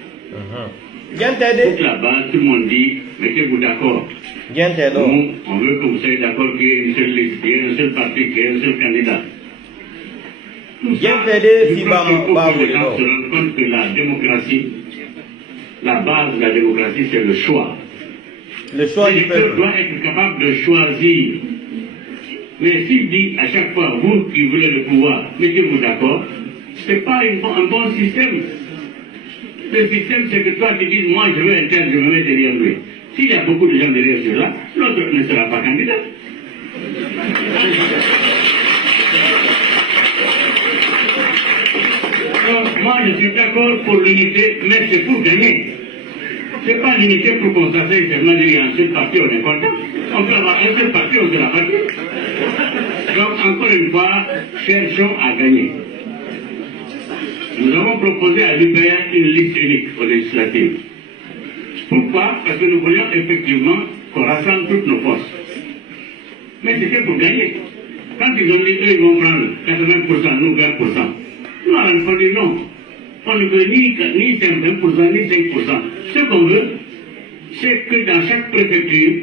Toute là-bas, tout le monde dit, mettez-vous d'accord. Nous, on veut que vous soyez d'accord qu'il y ait une seule liste, qu'il y ait un seul parti, qu'il y ait un seul candidat. Tout ça, je crois qu'il faut que les gens se rendent compte que la démocratie, la base de la démocratie, c'est le choix. Le choix du peuple doit être capable de choisir. Mais s'il dit à chaque fois, vous qui voulez le pouvoir, mettez-vous d'accord, ce n'est pas un bon système. Le système, c'est que toi, tu dis, moi, je veux un tel, je me mets derrière lui. S'il y a beaucoup de gens derrière ceux-là, l'autre ne sera pas candidat. Donc, moi, je suis d'accord pour l'unité, mais c'est pour gagner. Ce n'est pas l'unité pour constater que il y a un seul parti, on est content. On peut avoir un seul parti, on sera parti. Donc, encore une fois, cherchons à gagner. Nous avons proposé à l'UPR une liste unique aux législatives. Pourquoi? Parce que nous voulions effectivement qu'on rassemble toutes nos forces. Mais c'était pour gagner. Quand ils ont dit, eux, ils vont prendre 80%, nous 20%. Non, il faut dire non. On ne veut ni 20% ni 5%. Ce qu'on veut, c'est que dans chaque préfecture,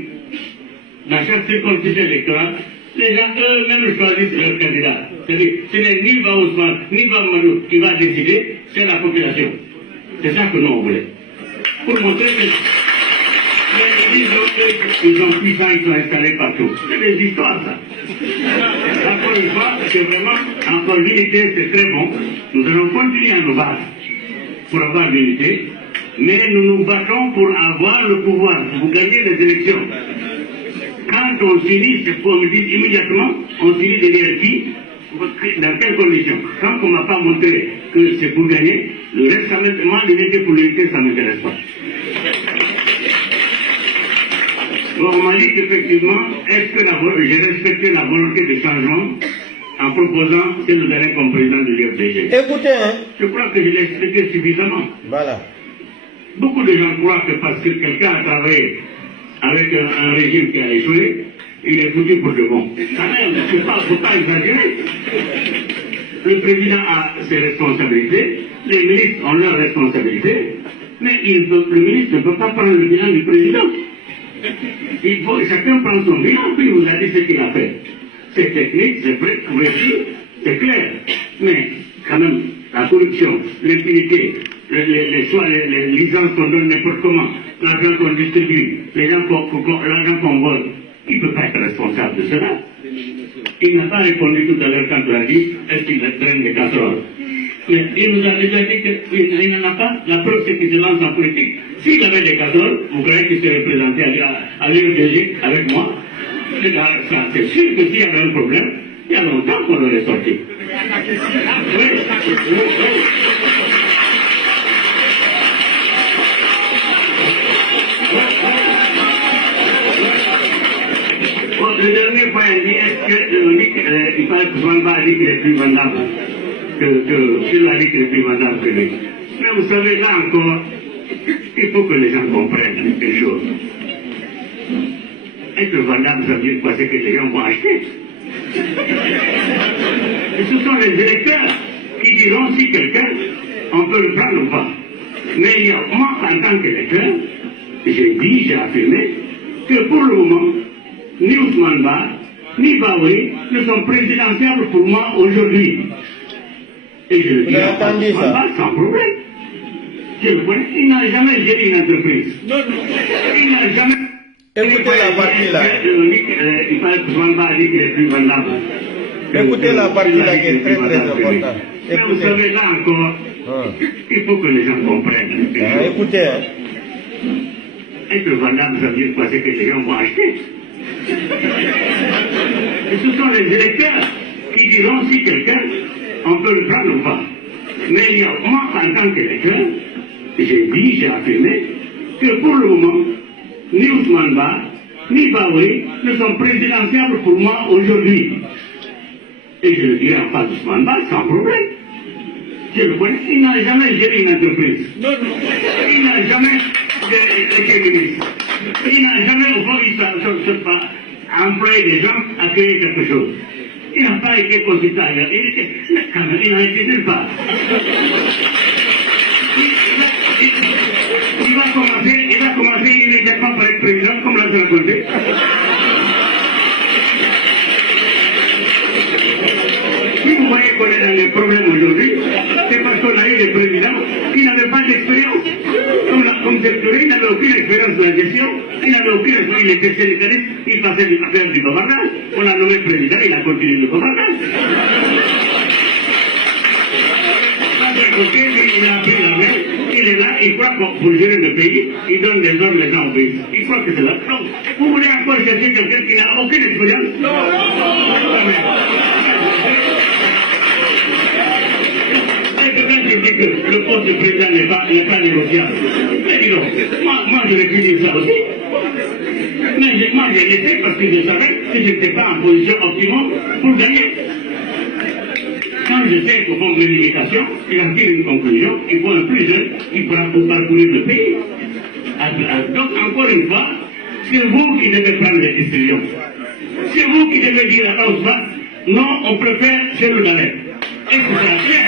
dans chaque circonscription électorale, les gens eux-mêmes choisissent leur candidat. C'est-à-dire, ce n'est ni Baousman, ni Bamadou qui va décider, c'est la population. C'est ça que nous on voulait. Pour montrer que ils sont puissants, ils sont installés partout. C'est des histoires, ça. Encore une fois, c'est vraiment, encore l'unité, c'est très bon. Nous allons continuer à nous battre pour avoir l'unité, mais nous nous battons pour avoir le pouvoir, pour gagner les élections. Quand on s'unit, c'est pour me dire immédiatement, on s'unit derrière qui, dans quelles conditions. Tant qu'on ne m'a pas montré que c'est pour gagner, le reste, moi, l'unité pour l'unité, ça ne m'intéresse pas. Donc, on m'a dit qu'effectivement, est-ce que j'ai respecté la volonté de changement en proposant celle de Alain comme président de l'UFDG? Écoutez, hein. Je crois que je l'ai expliqué suffisamment. Voilà. Beaucoup de gens croient que parce que quelqu'un a travaillé avec un régime qui a échoué, il est foutu pour de bon. Quand même, il ne faut pas exagérer. Le président a ses responsabilités, les ministres ont leurs responsabilités, mais le ministre ne peut pas prendre le bilan du président. Il faut que chacun prenne son bilan, puis il vous a dit ce qu'il a fait. C'est technique, c'est précis, c'est clair. Mais quand même, la corruption, l'impunité, les licences qu'on donne n'importe comment, l'argent qu'on distribue, l'argent qu'on vole, il ne peut pas être responsable de cela. Il n'a pas répondu tout à l'heure quand on a dit est-ce qu'il traîne des casseroles. Mais il nous a déjà dit qu'il n'en a pas. La preuve, c'est qu'il se lance en politique. S'il avait des casseroles, vous croyez qu'il serait présenté à l'UFDG avec moi? C'est sûr que s'il y avait un problème, il y a longtemps qu'on l'aurait sorti. Oui. Le dernier point, il dit est-ce qu'il paraît que Zwamba a dit qu'il est plus vendable qu'il a dit qu'il est plus vendable que lui. Mais vous savez, là encore, il faut que les gens comprennent une chose. Être vendable, ça veut dire quoi? C'est que les gens vont acheter. Et ce sont les électeurs qui diront si quelqu'un, on peut le prendre ou pas. Mais moi, en tant qu'électeur, j'ai dit, j'ai affirmé, que pour le moment, ni Ousmane Ba, ni Baouri ne sont présidentiables pour moi aujourd'hui. Et je le dis à Ousmane Ba sans problème. Je le connais, il n'a jamais géré une entreprise. Il n'a jamais... Écoutez la partie là. Il paraît que Ousmane Ba a dit qu'il est plus vendable. Écoutez la partie là qui est très très importante. Mais vous savez, là encore, il faut que les gens comprennent. Écoutez. Être vendable, ça veut dire quoi? C'est que les gens vont acheter. Et ce sont les électeurs qui diront si quelqu'un, on peut le prendre ou pas. Mais moi, en tant qu'électeur, j'ai dit, j'ai affirmé, que pour le moment, ni Ousmane Ba, ni Baouri ne sont présidentiables pour moi aujourd'hui. Et je le dirai en face d'Ousmane Ba sans problème. Je le connais, il n'a jamais géré une entreprise. Il n'a jamais été ministre. Il n'a jamais, au fond, employé des gens à créer quelque chose. Il n'a pas été consultant. Il n'a été nulle part. Il va commencer immédiatement par être président, comme l'a raconté. Si vous voyez qu'on est dans les problèmes aujourd'hui, c'est parce qu'on a eu des présidents qui n'avaient pas d'expérience. Comme secteur, il n'avait aucune expérience de la gestion, il n'avait aucune expérience, il était syndicaliste, il passait du affaire du bavardage. On l'a nommé président, il a continué le bavardage. Il a pris la main, il est là, il croit que pour gérer le pays, il donne des ordres, les gens obéissent. Il croit que c'est là. Donc, vous voulez encore chercher quelqu'un qui n'a aucune expérience? Non. Qui dit que le poste de président n'est pas négociable. Mais dis donc, moi j'aurais pu dire ça aussi. Mais moi j'ai laissé parce que je savais que je n'étais pas en position optimum pour gagner. Quand je sais qu'au fond de l'imitation, il en tire une conclusion, il faut un plus jeune qui pourra parcourir le pays. Donc encore une fois, c'est vous qui devez prendre les décisions. C'est vous qui devez dire à Ousmane, non, on préfère celle d'Alain. Est-ce que c'est clair?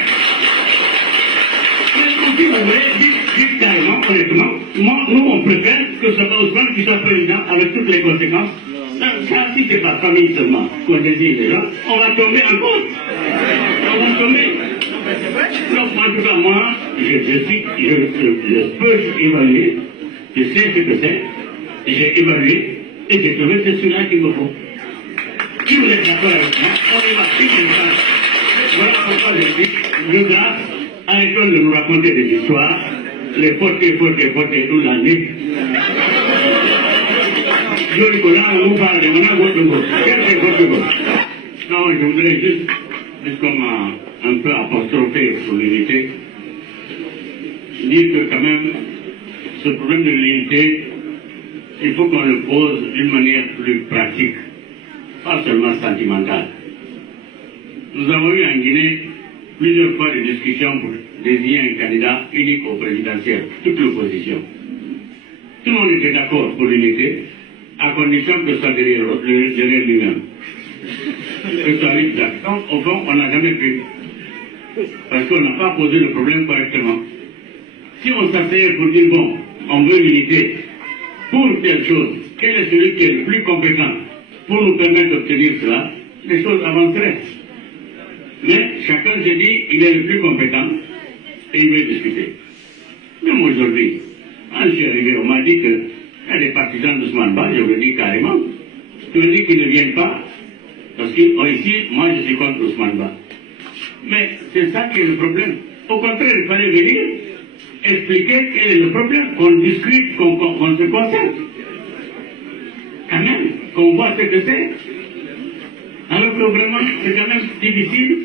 vous voulez, dites carrément, honnêtement, nous on préfère que ce soit Ousmane qui soit président avec toutes les conséquences. Ça, si c'est pas famille seulement qu'on désire les gens, on va tomber en compte. On va tomber. Donc, en tout cas, moi, je peux évaluer, je sais ce que c'est, j'ai évalué, et j'ai trouvé que c'est celui-là qu'il me faut. Si vous êtes d'accord avec moi, on y va, c'est comme ça. Voilà pourquoi je dis, de grâce, arrêtons de nous raconter des histoires, les fautes et tout l'année. Non, je voudrais juste, puisqu'on m'a un peu apostrophé sur l'unité, dire que quand même, ce problème de l'unité, il faut qu'on le pose d'une manière plus pratique, pas seulement sentimentale. Nous avons eu en Guinée plusieurs fois des discussions pour désigner un candidat unique au présidentiel, toute l'opposition. Tout le monde était d'accord pour l'unité, à condition que ce soit derrière lui-même. Donc, au fond, on n'a jamais pu. Parce qu'on n'a pas posé le problème correctement. Si on s'asseyait pour dire, bon, on veut l'unité pour telle chose, quel est celui qui est le plus compétent pour nous permettre d'obtenir cela, les choses avanceraient. Mais chacun se dit, il est le plus compétent et il veut discuter. Même aujourd'hui, quand je suis arrivé, on m'a dit que il y a des partisans d'Ousmane Ba, je vous le dis carrément, je veux dire qu'ils ne viennent pas, parce qu'ici, moi je suis contre Ousmane Ba. Mais c'est ça qui est le problème. Au contraire, il fallait venir expliquer quel est le problème, qu'on discute, qu'on se concerte. Quand même, qu'on voit ce que c'est. Alors que vraiment, c'est quand même difficile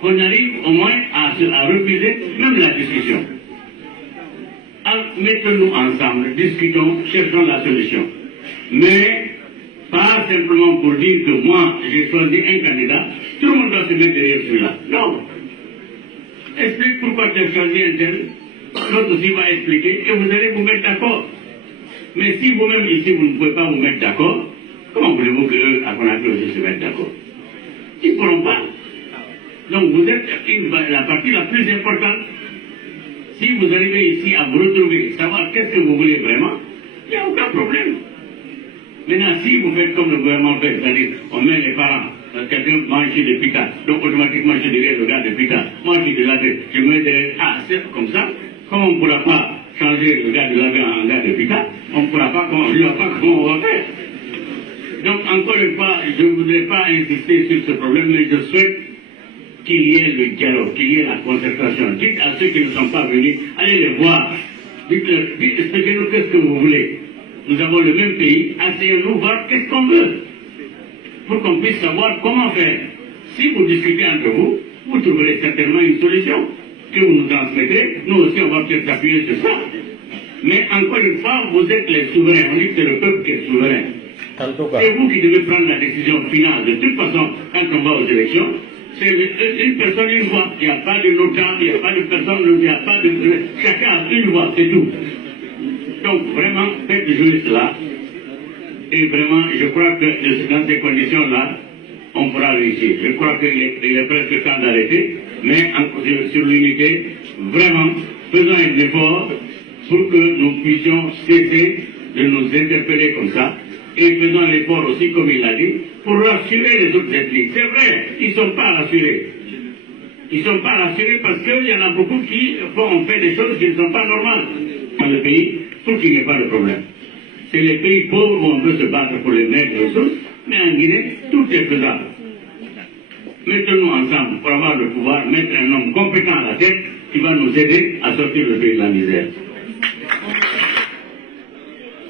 qu'on arrive au moins à refuser même la discussion. Mettons-nous ensemble, discutons, cherchons la solution. Mais pas simplement pour dire que moi, j'ai choisi un candidat, tout le monde doit se mettre derrière celui-là. Non. Explique pourquoi tu as choisi un tel, l'autre aussi va expliquer, et vous allez vous mettre d'accord. Mais si vous-même ici, vous ne pouvez pas vous mettre d'accord, comment voulez-vous qu'eux, à Conakry aussi, se mettent d'accord? Ils ne pourront pas. Donc vous êtes la partie la plus importante. Si vous arrivez ici à vous retrouver, savoir qu'est-ce que vous voulez vraiment, il n'y a aucun problème. Maintenant, si vous faites comme le gouvernement fait, c'est-à-dire on met les parents, quelqu'un mange des pitas, donc automatiquement je dirais le gars de pitas, moi je suis de la tête, je me dirais, ah c'est comme ça, comme on ne pourra pas changer le gars de laver en gars de pitas, on ne pourra pas, on ne verra pas comment on va faire. Donc encore une fois, je ne voudrais pas insister sur ce problème, mais je souhaite qu'il y ait le dialogue, qu'il y ait la concertation. Dites à ceux qui ne sont pas venus, allez les voir. Expliquez-nous qu'est-ce que vous voulez. Nous avons le même pays, asseyons-nous voir qu'est-ce qu'on veut. Pour qu'on puisse savoir comment faire. Si vous discutez entre vous, vous trouverez certainement une solution que vous nous transmettrez. Nous aussi, on va peut-être s'appuyer sur ça. Mais encore une fois, vous êtes les souverains. On dit que c'est le peuple qui est souverain. C'est vous qui devez prendre la décision finale. De toute façon, quand on va aux élections, c'est une personne, une voix. Il n'y a pas de l'OTAN, il n'y a pas de personne, il n'y a pas de... Chacun a une voix, c'est tout. Donc vraiment, faites jouer cela. Et vraiment, je crois que dans ces conditions-là, on pourra réussir. Je crois qu'il est presque temps d'arrêter. Mais sur l'unité, vraiment, faisons un effort pour que nous puissions cesser de nous interpeller comme ça. Et faisons l'effort aussi, comme il l'a dit, pour rassurer les autres ethnies. C'est vrai, ils ne sont pas rassurés. Ils ne sont pas rassurés parce qu'il y en a beaucoup qui ont fait des choses qui ne sont pas normales dans le pays pour qu'il n'y ait pas de problème. C'est les pays pauvres où on peut se battre pour les mêmes ressources, mais en Guinée, tout est faisable. Mettons-nous ensemble pour avoir le pouvoir, mettre un homme compétent à la tête qui va nous aider à sortir le pays de la misère.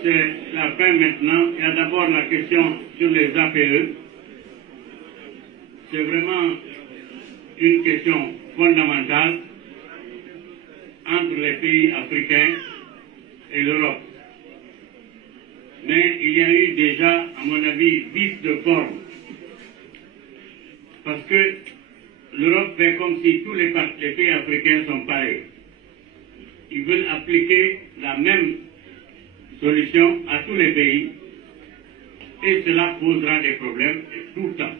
C'est la fin maintenant. Il y a d'abord la question sur les APE. C'est vraiment une question fondamentale entre les pays africains et l'Europe. Mais il y a eu déjà, à mon avis, vice de forme. Parce que l'Europe fait comme si tous les pays africains sont pareils. Ils veulent appliquer la même solution à tous les pays et cela posera des problèmes tout le temps.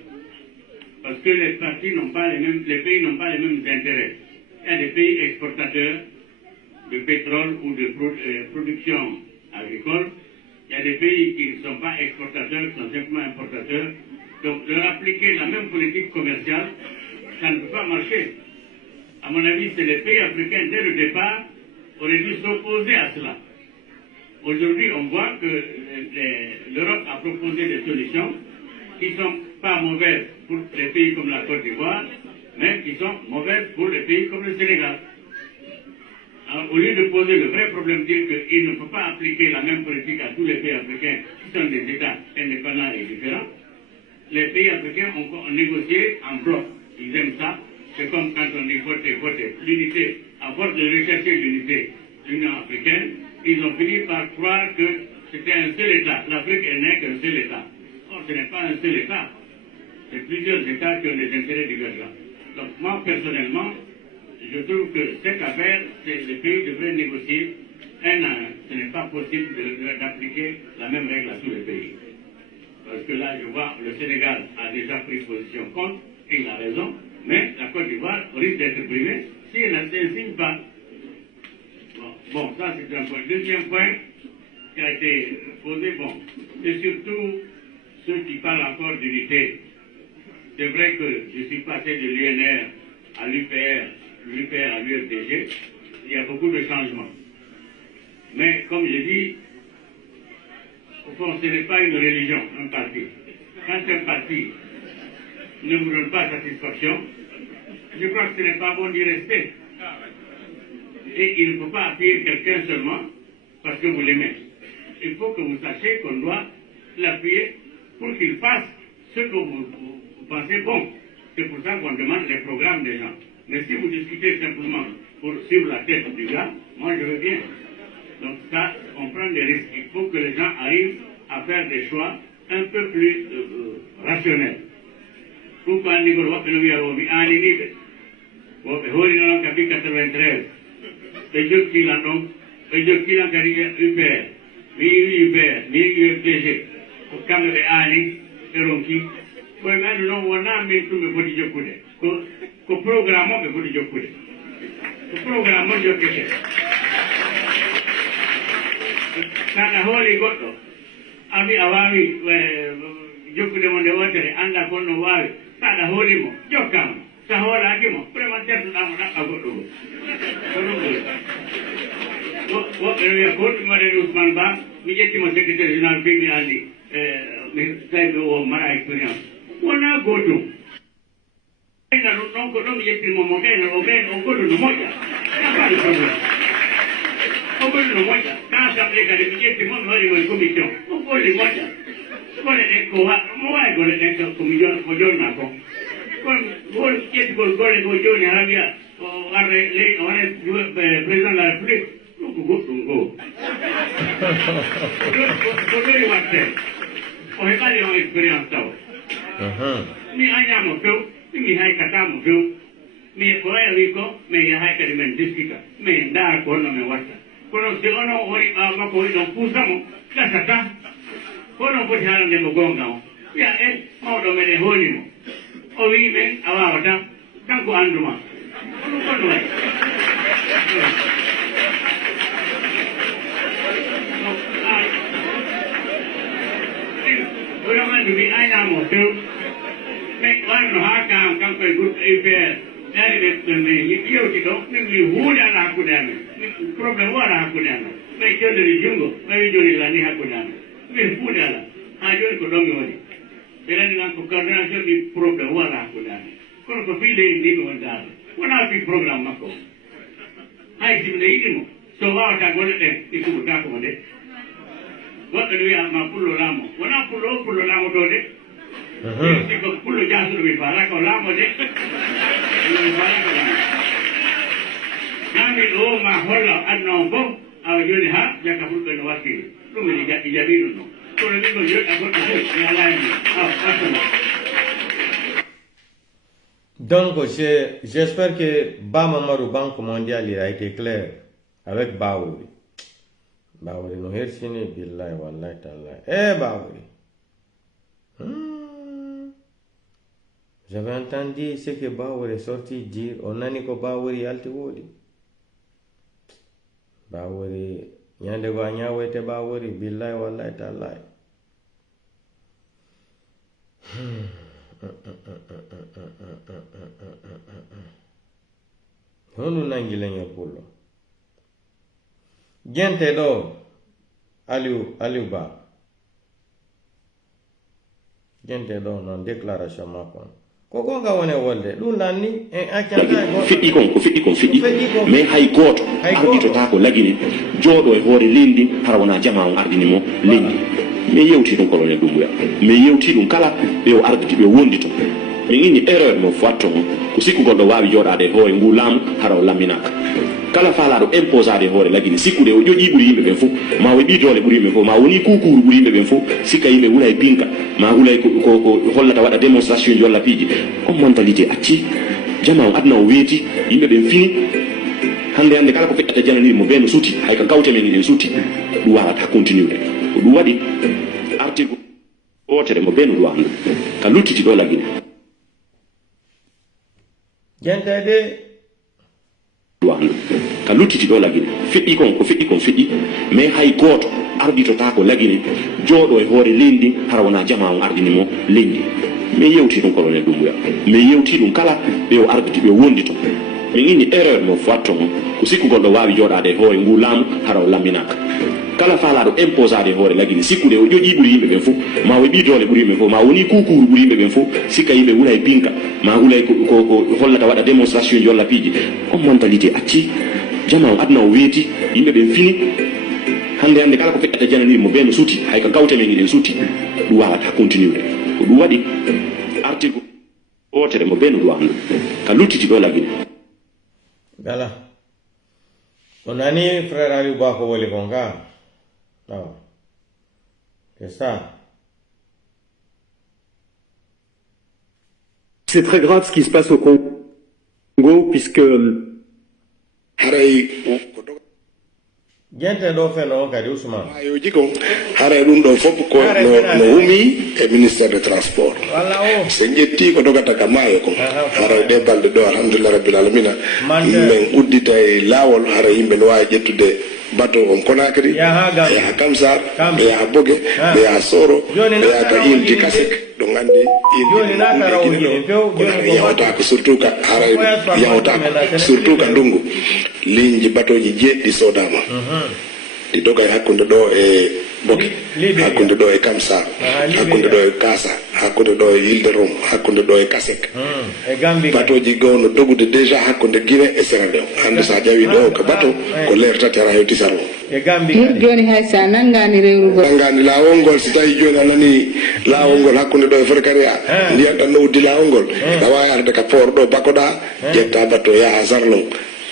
Parce que les partis n'ont pas les mêmes, les pays n'ont pas les mêmes intérêts. Il y a des pays exportateurs de pétrole ou de production agricole. Il y a des pays qui ne sont pas exportateurs, qui sont simplement importateurs. Donc, leur appliquer la même politique commerciale, ça ne peut pas marcher. À mon avis, c'est les pays africains, dès le départ, auraient dû s'opposer à cela. Aujourd'hui, on voit que l'Europe a proposé des solutions qui ne sont pas mauvaises pour les pays comme la Côte d'Ivoire, mais qui sont mauvaises pour les pays comme le Sénégal. Alors, au lieu de poser le vrai problème, dire qu'il ne faut pas appliquer la même politique à tous les pays africains qui sont des États indépendants et différents, les pays africains ont négocié en bloc. Ils aiment ça. C'est comme quand on dit voter. L'unité, à force de rechercher l'unité de l'Union africaine, ils ont fini par croire que c'était un seul État. L'Afrique n'est qu'un seul État. Or, ce n'est pas un seul État. C'est plusieurs États qui ont des intérêts divergents. Donc, moi, personnellement, je trouve que cette affaire, les pays devraient négocier un à un. Ce n'est pas possible d'appliquer la même règle à tous les pays. Parce que là, je vois, le Sénégal a déjà pris position contre, et il a raison, mais la Côte d'Ivoire risque d'être privée si elle ne s'insigne pas. Bon, ça c'est un point. Deuxième point qui a été posé, bon, c'est surtout ceux qui parlent encore d'unité. C'est vrai que je suis passé de l'UNR à l'UPR à l'UFDG, il y a beaucoup de changements. Mais comme je dis, au fond, ce n'est pas une religion, un parti. Quand un parti ne vous donne pas satisfaction, je crois que ce n'est pas bon d'y rester. Et il ne faut pas appuyer quelqu'un seulement parce que vous l'aimez. Il faut que vous sachiez qu'on doit l'appuyer pour qu'il fasse ce que vous pensez bon. C'est pour ça qu'on demande les programmes des gens. Mais si vous discutez simplement pour suivre la tête du gars, moi je veux bien. Donc ça, on prend des risques. Il faut que les gens arrivent à faire des choix un peu plus rationnels. Pourquoi Nicolas Wapelouyarobi a un niveau? Wapelouyarobi Kabi 93. Les deux qui l'ont donc, les deux qui l'ont carrière UPR, UPR, UFDG, au camp de Ani, et Ronki. Pour le moment, on a mis tout le body de Koude. Qu'au programme, le body de Koude. Au programme, je fais. Kana holi goɗɗo ami a wawi jokkude mo nde wotere anda konno wawi saɗa hoolimo jokkamo sa hoolakimo vraiment tertuɗamo ɗaɓɓa goɗɗo go ko ɗum ɓuri woɓɓe no wiya ko ɗum waɗani Ousmane Ba mi ƴettimo secrétaire général fi mi andi mi tawi o mara expérience wona gotum ɓayna ɗum ɗon ko ɗon mi ƴettinmo mo gayna o goɗɗo no moƴƴa nafaɗo probléme o goɗɗo no moƴƴa quand assemblée kadi mi ƴetti mo mi waɗi moye commission o golli moƴƴa gole ɗen ko mo wawi gole ɗen komi ko jolna ko kono won ƴettigol golle go joni ha wiya o arre ley o wona président de la république ɗum ko goɗɗum goo ko ɗori watte o heɓali on expérience taw mi añamo few mi haykatamo few mi ɓoya wi ko min yahay kadi men discuta min daara ko honno min watta kono si ono o waɗi ɓaawa makko woni ɗon puusamo gasata hono foti haalande mo gonga o wiya mawɗo meɗen hoolimo o wi men a wawata kanko anduma ɗum konno wayi oɗon andu mi aynamo few mais wanno ha kam kanko e groupe UPR dari ɓe yewti ɗo min mi huude ala hakkude amen probléme o ala hakkude amen ɓay jondiri junngo ɓawi joni lani hakkude amen min huude ala ha joni ko ɗon mi woni ɓe lani kan ko coordination ɗi probléme o ala hakkude amen kono ko fii leydi ndi mi wontaade wona fi programme makko o hay simne yiɗimo so wawata golle ɗen ɗi kuɓotako mo de woɓɓe no wiya ma pullo laamo wona pullo laamo ɗo de si ko pullo jasuɗo mi faala ko laamo de mi faala ko laamo nami ɗo ma holla aduna on fof awa joni ha jakka fulɓe no wakkili ɗum ene jaɓi ɗum noon kono min ko joɗɗa goɗɗo fof mi alani wasama. Donc, j'espère que Bamamadou Banque mondiale il a été clair avec Baouri. Baouri no hersini billahi wallahi taala. Baouri. J'avais entendu ce que Baour est sorti dire. On a dit que Baour est altéwodi. Baour est... Nyande go nyawe te Baour billahi wallahi tallahi. Honu nangilenye pullo. Gente do Aliou Ba. Gente do non déclaration makon. Koko nga wone wolde dum nanni en akanta go fiɗɗi mais hay goto ardito ko lagini jooɗo e hoore lendi hara wona jama on ardini mo lendi mais yewti ɗum colonel Doumbouya mais yewti ɗum kala ɓe o arditi ɓe wondi to min inni erreur mo fatto on ko sikkugol ɗo wawi jooɗade e hoore ngu laamu hara o lamminaka kala faalaɗo imposade e hoore lagini sikkude o ƴoƴi ɓuuri yimɓe ɓen fof ma o heɓi doole ɓuuri yimɓe fof ma woni kukuru ɓuuri yimɓe ɓen fof sikka yimɓe hulay pinka ma hulay ko hollata waɗa démonstration ji walla piiji on mentalité acci jama o adna o weeti yimɓe ɓen fini hande kala ko feƴƴata jananiri mo beno suuti hay ka gawte men iɗen suuti ɗum wawata continude ko ɗum waɗi article otere mo beno ɗo andu ka luttiti ɗo lagine jentede duwandu ka luttiti ɗo lagine feƴƴi kon ko feƴƴi mais hay goto arditota ko lagine jooɗo e hoore lendi hara wona jama on ardini mo lendi mais yewti ɗum colonel Doumbouya mais yewti ɗum kala ɓe o arditi ɓe wondi to min inni erreur mo fatto on ko sikkugol ɗo wawi jooɗade e hoore ngu laamu hara o lamminaka kala faalaɗo imposade e hoore lagine sikkude o ƴoƴi ɓuuri yimɓe ɓen fof ma o heɓi doole ɓuuri yimɓe fof ma woni kukuru ɓuuri yimɓe ɓen fof sikka yimɓe hulay pinka ma hulay ko hollata waɗa démonstration ji walla piiji on mentalité acci jama o adna o weeti yimɓe ɓen fini hande kala ko feƴƴata jananiri mo beno suuti hay ka gawte men iɗen suuti ɗum wawata continude ko ɗum waɗi article otere mo beno ɗo andu ka luttiti ɗo lagine Gala. On a ni frère Aliou Ba ko woli kon ga. Non. C'est ça. C'est très grave ce qui se passe au Congo, puisque... Gente do feno kadi Ousmane. Ayo jiko hare ɗum ɗo fof ko no humi e ministére des transports so ƴetti ko dogata ka maayo ko hara ɗe balɗe ɗo alhamdulillah rabbil alamina min uddita e laawol hara yimɓe no wawi ƴettude bateau on Conakry yaha Kamsar ɓe yaha Bogue ɓe yaha Soro ɓe yaha ka ildi Kasek ɗo gandi ildi kono yawata ko surtout ka hara yawata ko surtout ka ndungu ligne ji bateau ji jeeɗɗi sodama ɗi doga hakkude ɗo e Bogue hakkude ɗo e Kamsar hakkude ɗo e Kasa hakkude ɗo e Île de Rome hakkude ɗo e Kasek bateau ji gowno dogude déjà hakkude Guinée e Sierra Leone hande sa ƴawi ɗo ko bateau ko leer tati ara hewti Saro joni hay sa nangani rewrugol nangani laawol ngol si tawi joni a nani laawol ngol hakkude ɗo e Forcaria ndiyan tan no uddi laawol ngol a wawi arde ka port ɗo bakkoɗa ƴetta bateau yaha Sarlon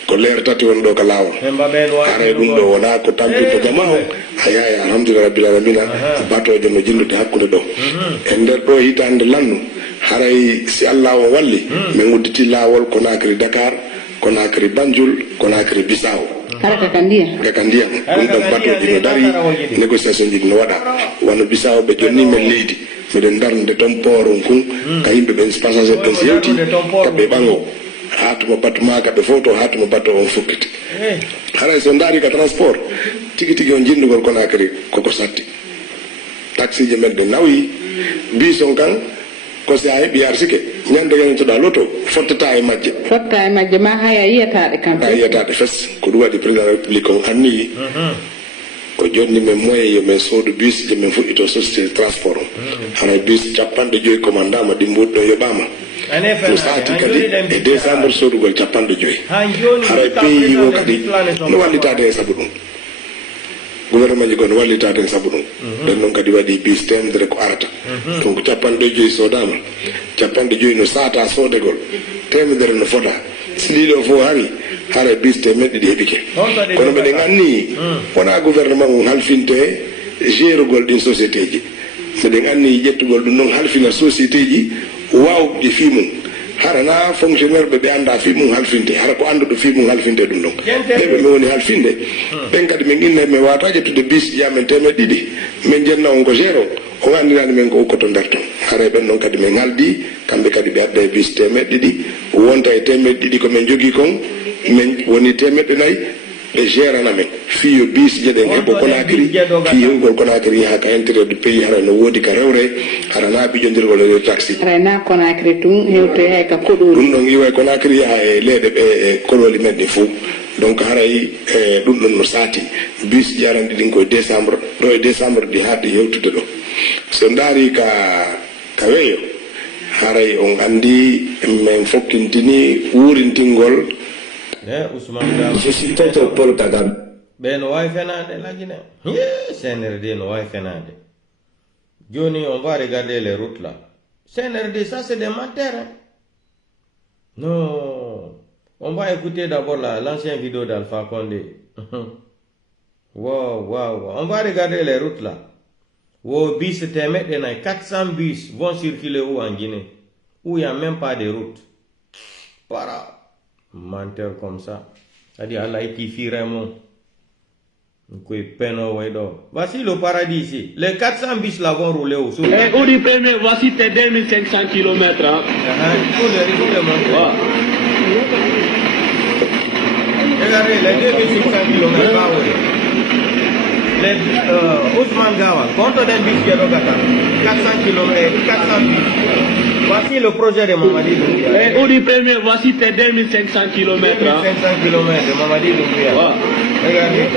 ko leer tati won ɗo ka laawol are ɗum ɗo wona ko tampito jama o a yahi alhamdulillah rabbil alamina batoje no jinnude hakkude ɗo e nder ɗo hitande lannu haray si Allah o walli min udditi laawol Conakry Dakar Conakry Banjul Conakry Bissau haraka ndiyam ɗum ɗon batoji no dari négociation ji no waɗa wano Bissau ɓe jonni men leydi miɗen darnde toon port on kun ka yimɓe ɓen passager ɓen si yewti kaɓe ɓango hatuma bato maga ɓe fof to hatuma bato on fukkiti haray so daari ka transport tigi tigi on jinnugol Conakry koko satti taxi ji men ɗe nawi bison kan ko si a heɓi arsike ñande gañtoɗa loto fottata e majje ma haya yiyataɗe kamɓe a yiyataɗe fes ko ɗum waɗi président de la république on anniyi ko jonni men moyen yo men soodu bus je men fuɗɗito société de transport o haray bus 50 commandama ɗi mbuɗi ɗo yoɓama ko sati kadi e décembre sodugol 50 haray pays o kadi no wallitade e saabu ɗum gouvernement ji ko no wallitade e saabu ɗum ɗen noon kadi waɗi bis temedere ko arata donc 50 sodama 50 no sata sodegol temedere no fota si ɗiɗo fof hari haray bis temeɗɗe ɗi heɓike kono mbiɗen anni wona gouvernement mum halfinte gérugol ɗin société ji mbiɗen anni ƴettugol ɗum noon halfina société ji wawɗi fimum hara na fonctionnaire ɓe anda fimum halfinde hara ko anduɗo fimum halfinde ɗum ɗon ɓeɓe mi woni halfinde ɓen kadi min inna mi wawata ƴettude bis ji amen 200 min jenna on ko gére o andirani men ko koto berto hare ben non kadi men ngaldi kambe kadi be adde bis temedde ɗiɗi wonta e temedde ɗiɗi ko men jogui kon men woni temedde nayyi ɓe gérana men fiyo bis jeɗen heɓo Conakry fiyongol Conakry ha ka intérêt du pays hara no woodi ka rewre harana bijondirgol e taxi rena Conakry tun hewte hay ka koɗoli ɗum ɗon yiwa e Conakry ha e leyɗe ɓe e kololi men ɗi fou donc haray ɗum ɗon no saati bis jaranɗi ɗin koye décembre ɗo e décembre ɗi haɗde yewtude ɗo so daari ka weeyo haray on andi men fokkintini wurintingol je suis contre Paul Kagame. Ben no wawi fenade lagine CNRD no wawi fenade joni on va regarder les routes là CNRD ça c'est des menteurs non on va écouter d'abord l'ancien vidéo d'Alpha Condé wow on va regarder les routes là wo bis temeɗɗe 400 bus vont circuler où en Guinée où il n'y a même pas de route para menteur comme ça c'est-à-dire Allah étifie vraiment. Voici le paradis ici. Les 400 bis là vont rouler au sous. Et au premier, voici tes 2500 km. Hein. Il faut les montrer. Wow. Regardez, les 2500 km. Les Ousmane Gawa, contre des bis qui 400 km, 400 bis. Voici le projet de Mamadi Doumbouya. Et au premier, voici tes 2500 km. 2500 km de Mamadi Doumbouya. Wow. Regardez.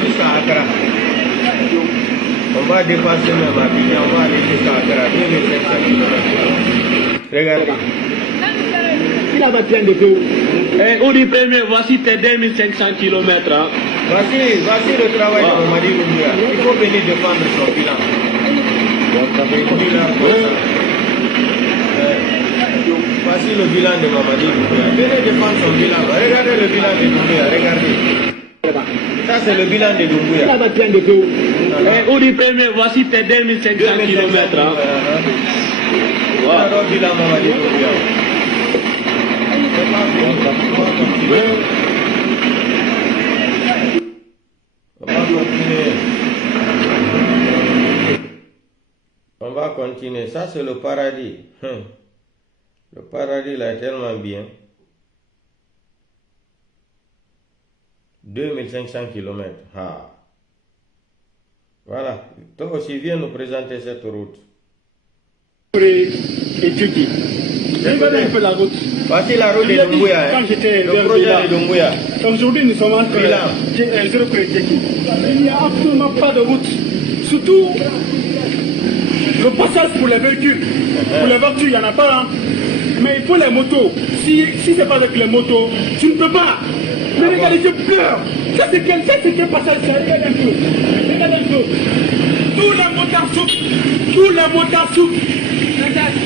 Jusqu'à Accra. On va dépasser même Abidjan, on va aller jusqu'à Accra, 2500 km. Regardez. Il a plein de peu. Et au premier, voici tes 2500 km. Hein. Voici le travail de Mamadi Doumbouya. Il faut venir défendre son bilan. Voici le bilan de Mamadi Doumbouya. Venez défendre son bilan. Regardez le bilan de Doumbouya. Regardez. Ça, c'est le bilan de Doumbouya. Il a plein de peu. Et au premier, voici tes 2500 km. Hein. Voilà le bilan de Mamadi Doumbouya. On va continuer. Ça, c'est le paradis. Le paradis, là, est tellement bien. 2500 km. Ah. Voilà. Toi aussi, viens nous présenter cette route. Et Turquie. Regardez un peu la route. Voici la route de Doumbouya. Quand j'étais le projet de Doumbouya. Aujourd'hui, nous sommes entre Turquie. Il n'y a absolument pas de route. Surtout le passage pour les véhicules. Pour les voitures, il n'y en a pas. Hein. Mais il faut les motos. Si ce n'est pas avec les motos, tu ne peux pas. Mais regardez, je pleure. Ça c'est quel passage ça? Regardez un peu. Regardez un peu. Tous les motards souffrent. Tous les motards souffrent.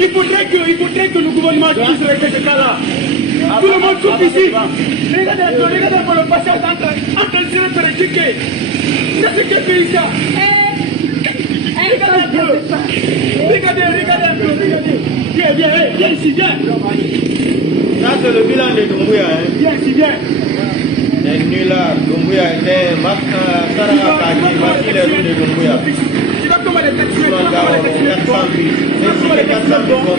Il faudrait que le gouvernement puisse régler ce cas-là. Tout le monde souffre ici. Regardez un peu le passage entre le Syrie et le Turquie. Ça c'est quel pays ça? Regardez un peu. Regardez un peu. Viens ici, viens. Ça c'est le bilan de Doumbouya. Viens ici, viens. Les nullards, Doumbouya était Sarakaki, voici les routes de Doumbouya. Tu vois comment les taxis vont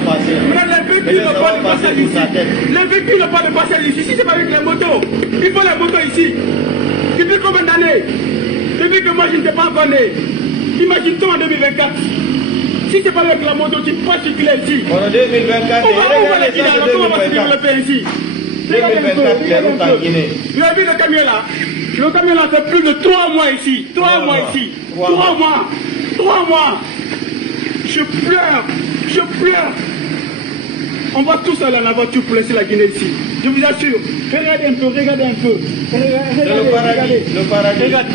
passer. Les véhicules n'ont pas de passage ici. Si c'est pas avec les motos, il faut les motos ici. Depuis combien d'années? Depuis que moi je ne t'ai pas encore né. Imagine-toi en 2024. Si c'est pas avec la moto, tu ne peux pas circuler ici. En 2024, on va le faire ici. 2024, les routes en Guinée. Vous avez vu le camion là? Le camion là fait plus de 3 mois ici. 3 mois ici. 3 mois. 3 mois. Je pleure. On va tous aller à la voiture pour laisser la Guinée ici. Je vous assure. Regardez un peu. Le paradis. Regarde,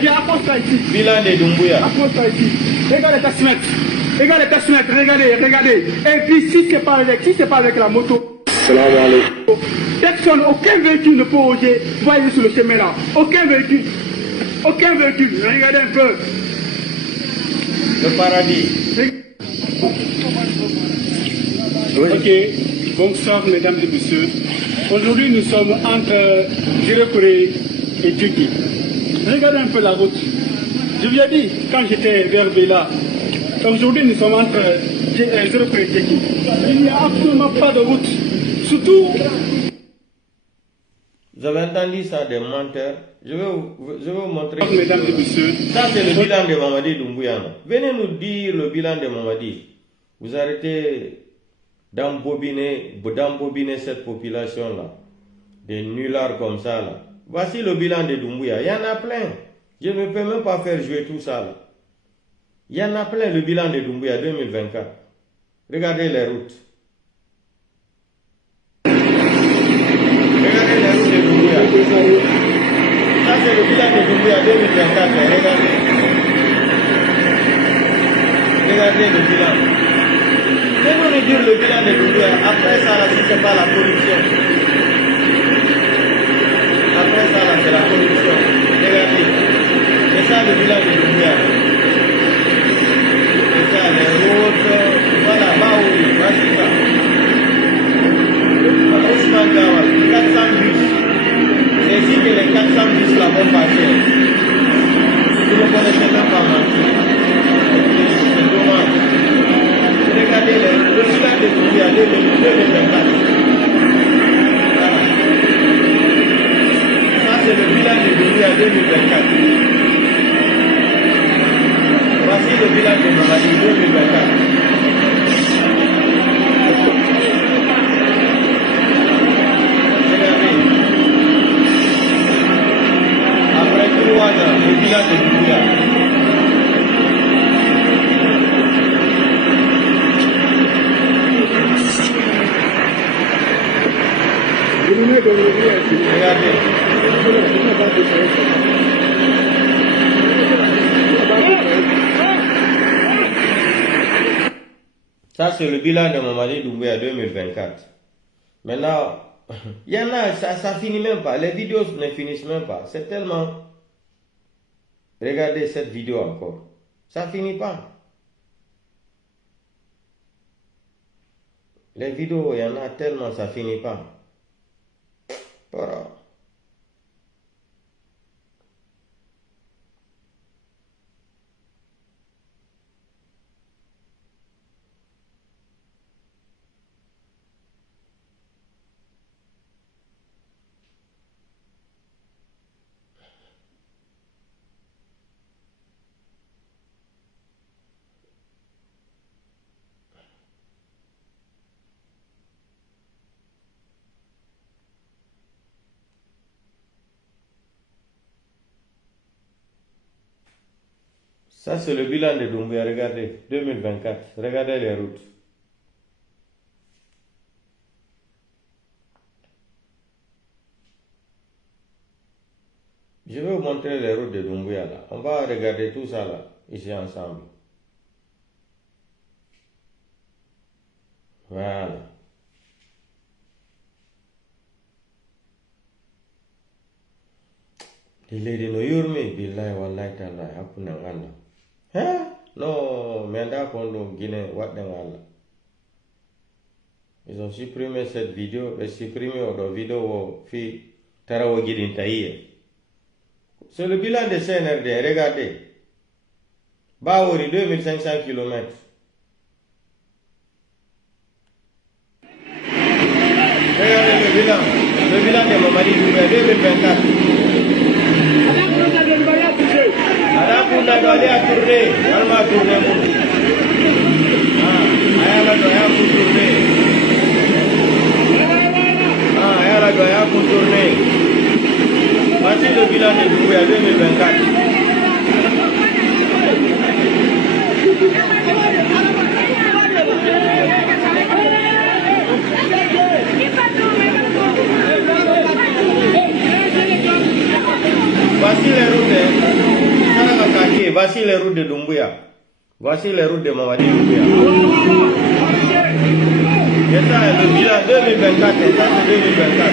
viens, approche ça ici. Bilan de Doumbouya. Approche ça ici. Regarde les taximètres. Regardez. Et puis si c'est pas avec la moto. Salam alaikum. Personne, aucun véhicule ne peut oser voyer sur le chemin là. Aucun véhicule. Regardez un peu. Le paradis. Ok. Bonsoir mesdames et messieurs. Aujourd'hui nous sommes entre Corée et Turquie. Regardez un peu la route. Je vous ai dit, quand j'étais vers Bela, aujourd'hui nous sommes entre Zérope et Teki. Il n'y a absolument pas de route. Surtout... Vous avez entendu ça des menteurs? Je vais vous montrer. Mesdames et messieurs. Ça, c'est le bilan de Mamadi Doumbouya. Venez nous dire le bilan de Mamadi. Vous arrêtez d'embobiner cette population-là. Des nullards comme ça, là. Voici le bilan de Doumbouya. Il y en a plein. Je ne peux même pas faire jouer tout ça, là. Il y en a plein, le bilan de Doumbouya 2024. Regardez les routes. Regardez les routes de Doumbouya. Ça, c'est le bilan de Doumbouya 2024. Regardez. Regardez le bilan. C'est nous dire le bilan de Doumbouya. Après ça, là, si ce n'est pas la corruption. Après ça, là, c'est la corruption. Regardez. C'est ça le bilan de Doumbouya. C'est ça, les routes. Voilà, Baouri, voici ça. Ousmane Gawal, 400 bus. C'est ici que les 400 bus là vont passer. Vous ne connaissez même pas Mansour. C'est dommage. Regardez le bilan de Doumbouya 2024. Voilà. Ça, c'est le bilan de Doumbouya 2024. Voici le bilan de Mamadi 2024. Regardez. Après 3 ans, le bilan de Doumbouya. Regardez. Ça, c'est le bilan de Mamadi Doumbouya 2024. Maintenant, il y en a, ça finit même pas. Les vidéos ne finissent même pas. C'est tellement... Regardez cette vidéo encore. Ça finit pas. Les vidéos, il y en a tellement, ça finit pas. Voilà. Ça, c'est le bilan de Doumbouya, regardez, 2024. Regardez les routes. Je vais vous montrer les routes de Doumbouya, là. On va regarder tout ça, là, ici ensemble. Voilà. Il est de nos yurmi, billahi wallahi ta'ala, hapunan Allah. Hein? Non, mais d'accord, Guinée, Allah. Ils ont supprimé cette vidéo, et supprimé la vidéo fi Tarawa Guidintaïe. C'est le bilan de CNRD, regardez. Baouri, 2500 km. Regardez le bilan de Mamadi Doumbouya 2024. Ada doa dia turne, alma turne mu. Ayala doa aku turne. Ayala doa aku turne. Voici le bilan de Doumbouya 2024. Voici les routes. Voici les routes de Doumbouya. Voici les routes de Mamadi Doumbouya. Et ça, le bilan 2024, et ça, c'est 2024.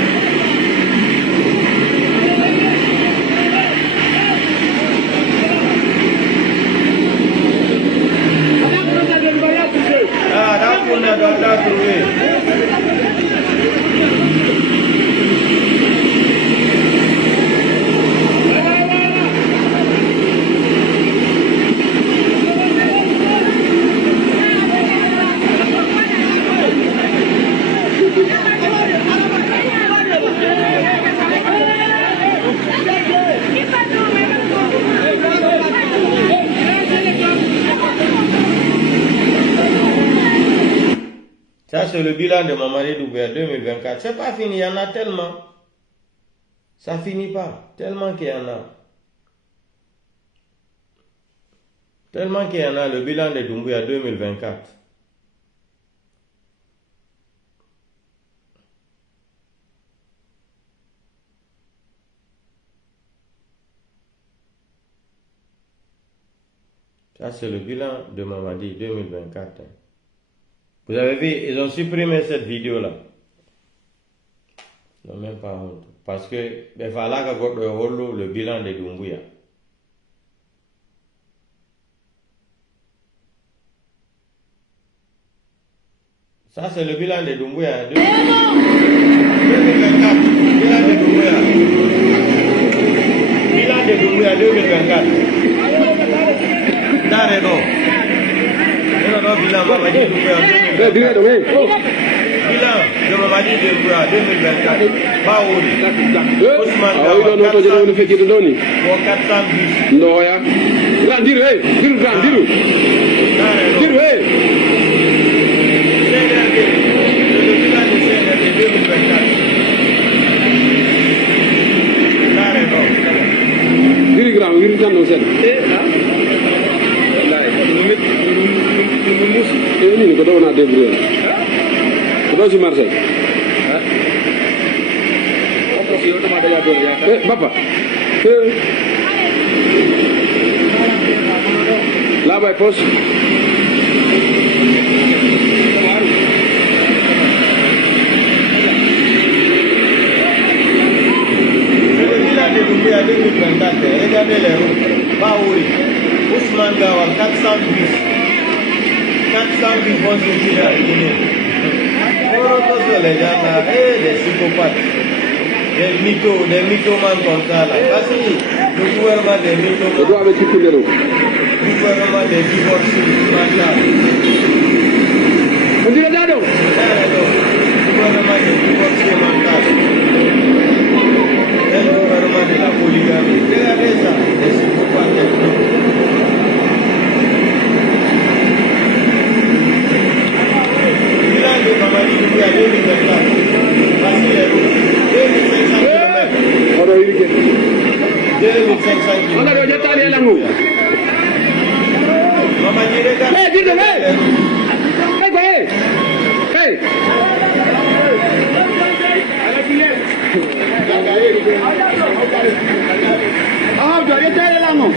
Ah, là, on a trouvé. c'est le bilan de Mamadi Doumbouya 2024. C'est pas fini, il y en a tellement. Ça finit pas. Tellement qu'il y en a. Tellement qu'il y en a, le bilan de Doumbouya 2024. Ça, c'est le bilan de Mamadi 2024. Vous avez vu, ils ont supprimé cette vidéo-là. Ils n'ont même pas honte. Parce que, il fallait que le bilan de Doumbouya. Ça, c'est le bilan de Doumbouya 2024. Bilan de Doumbouya. Bilan de Doumbouya 2024. D'Aredo. Bilan Mamadi Doumbouya 2024. Bilan de Mamadi Doumbouya 2024. Baouri. Ousmane Gawa 400 bus. Noya. Grandiru, grandiru. Diru, CNRD. Le bilan de CNRD 2024. D'Aredo. Diru grand, diru grand no sen. Ini ko do na débrouiller. Ko do ci marché. Papa. Là bas poste. De Doumbouya 2024, regardez les routes. Baouri, Ousmane Gawa, 400 bus. 400 bus vont se tirer à Guinée. Les gens là, des psychopathes, des mythomanes comme ça là. Parce que le gouvernement des mythomanes, le gouvernement des divorcés, le gouvernement des divorcés mentales. Le gouvernement de la polygamie. Regardez ça, les psychopathes. Bilan de Mamadi Doumbouya 2024. Voici les routes. 2500 km. 2500 km. Mamadi, regarde. Ah, tu as été là, non?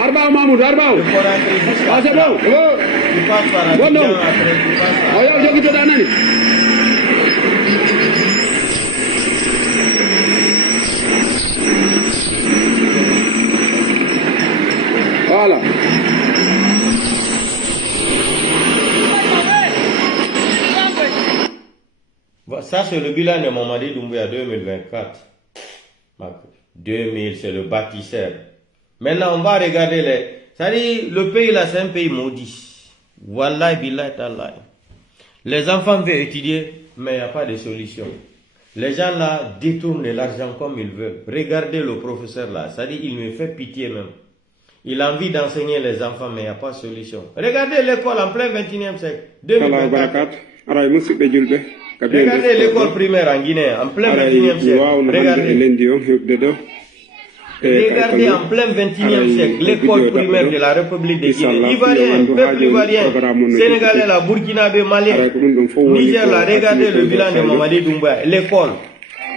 Arbao Mahmoud, Arbao. Ah, c'est bon. Bon, non. Regarde, je te donne. Voilà. Ça, c'est le bilan de Mamadi Doumbouya 2024. 2000, c'est le bâtisseur. Maintenant, on va regarder les... C'est-à-dire, le pays là, c'est un pays maudit. Wallahi, billahi, tallahi. Les enfants veulent étudier, mais il n'y a pas de solution. Les gens là détournent de l'argent comme ils veulent. Regardez le professeur là, c'est-à-dire, il me fait pitié même. Il a envie d'enseigner les enfants, mais il n'y a pas de solution. Regardez l'école en plein 21e siècle. 2024. Regardez l'école primaire en Guinée, en plein 21e siècle. Regardez. Regardez en plein 21e siècle, l'école primaire de la République de Guinée. Ivoirien, peuple ivoirien, Sénégalais, la Burkinabé, Malien, Niger, là, regardez le bilan de Mamadi Doumbouya, l'école.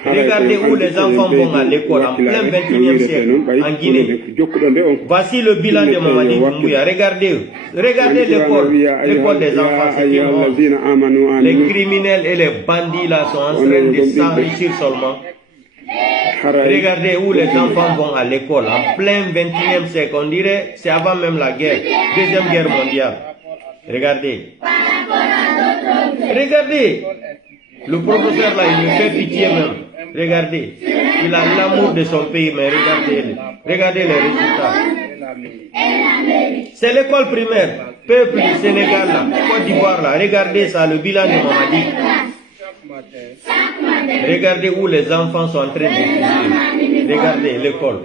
Regardez où les enfants vont à l'école en plein 21e siècle en Guinée. Voici le bilan de Mamadi Doumbouya. Regardez l'école des enfants. Les criminels et les bandits là sont en train de s'enrichir seulement. Regardez où les enfants vont à l'école en plein 21e siècle. On dirait c'est avant même la guerre, deuxième guerre mondiale. Regardez. Regardez. Le professeur là, il me fait pitié même. Regardez, il a l'amour de son pays, mais regardez les résultats. C'est l'école primaire, peuple du Sénégal là, Côte d'Ivoire là, regardez ça, le bilan de Mamadi. Regardez où les enfants sont en train d'étudier. Regardez l'école.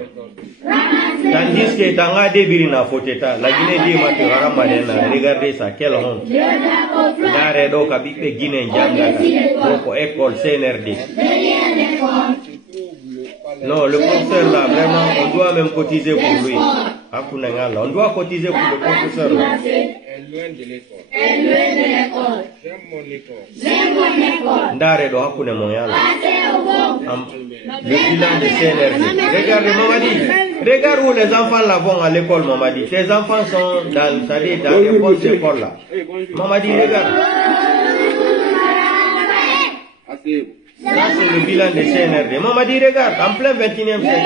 Tandis que Tanga de Birina Foteta, la Guinée de Maturara Madena, regardez ça, quelle honte. Naredo Kabipé Guinée Djangata, donc école CNRD. Non, le professeur là, vraiment, on doit même cotiser pour lui. On doit cotiser pour le professeur là. Loin de l'école. J'aime mon école. Ndaredo Hakune Moyala. Le bilan de CNRD. Regardez Mamadi. Regarde où les enfants là vont à l'école, Mamadi. Ces enfants sont dans les bonnes écoles là. Mamadi, regarde. Ça c'est le bilan de CNRD. Mamadi, regarde, en plein 21e siècle.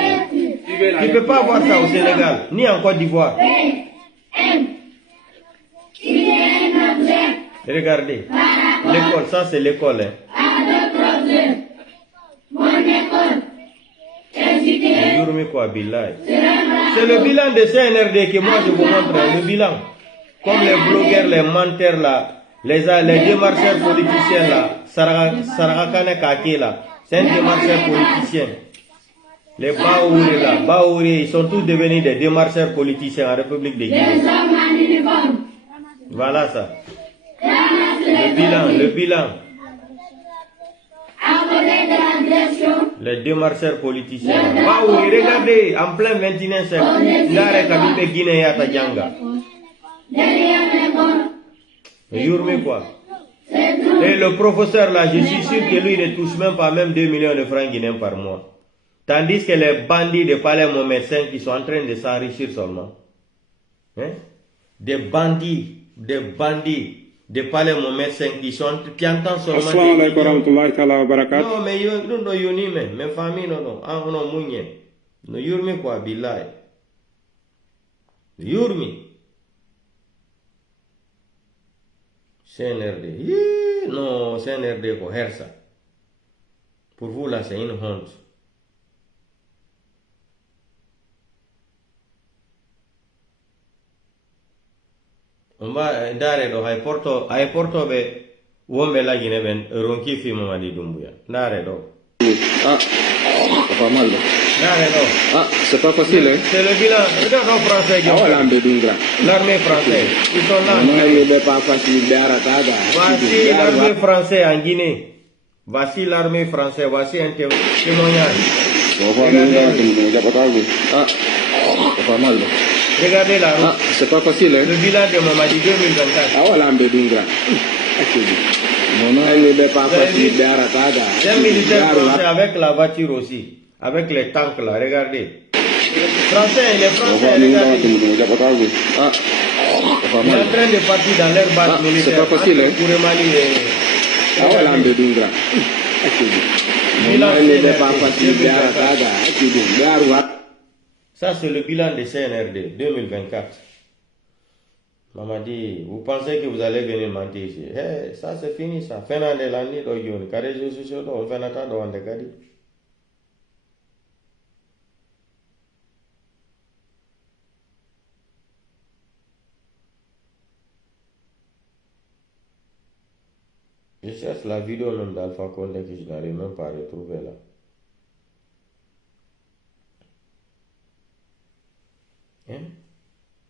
Tu ne peux pas voir ça au Sénégal, ni en Côte d'Ivoire. Regardez, l'école, ça c'est l'école. C'est le bilan de CNRD que moi je vous montre, le bilan. Comme les blogueurs, les menteurs là, les démarcheurs politiciens là, Sarakane Kake là, c'est un démarcheur politicien. Les Baouri là, Baouri, ils sont tous devenus des démarcheurs politiciens en République de Guinée. Voilà ça. Le bilan. Les démarcheurs politiciens. Baouri, regardez, en plein 21e siècle, Ndare Kabibé Guinée Yata Djanga. Yurmi quoi. Et le professeur là, je suis sûr que lui ne touche même pas même 2 millions de francs guinéens par mois. Tandis que les bandits de Palais Mohamed V qui sont en train de s'enrichir seulement. Hein? Des bandits de Palais Mohamed V qui entendent seulement. Non, mais nous yoni mes familles non. Ah non mounye. No yurmi quoi billahi. Yurmi. CNRD. Non, CNRD pour Hersa. Pour vous là, c'est une honte. On va dare do hay porto be wombe la Guinée ben ronki fi Mamadi Doumbouya. Dare do. Ah, c'est pas mal. Dare do. Ah, c'est pas facile hein. C'est le bilan. Regarde en français. Ah voilà, l'armée française. Ils sont là. Voici l'armée française en Guinée. Voici l'armée française. Voici un témoignage. Ah, c'est pas mal. Regardez la route. Ah, c'est pas facile hein. Le bilan de Mamadi 2024. Ah voilà, C'est un militaire français avec la voiture aussi. Avec les tanks là, regardez. Les Français, regardez. Ah, ils sont en train de partir dans leur base militaire. C'est pas facile hein. Pour le Mali. Ah voilà, ça c'est le bilan de CNRD 2024. Mamadi, vous pensez que vous allez venir mentir ici? Hey, ça c'est fini ça. Fin d'année l'année d'aujourd'hui. Car les réseaux sociaux, on fait un temps de Wandekadi. Je cherche la vidéo même d'Alpha Condé que je n'arrive même pas à retrouver là. Hein?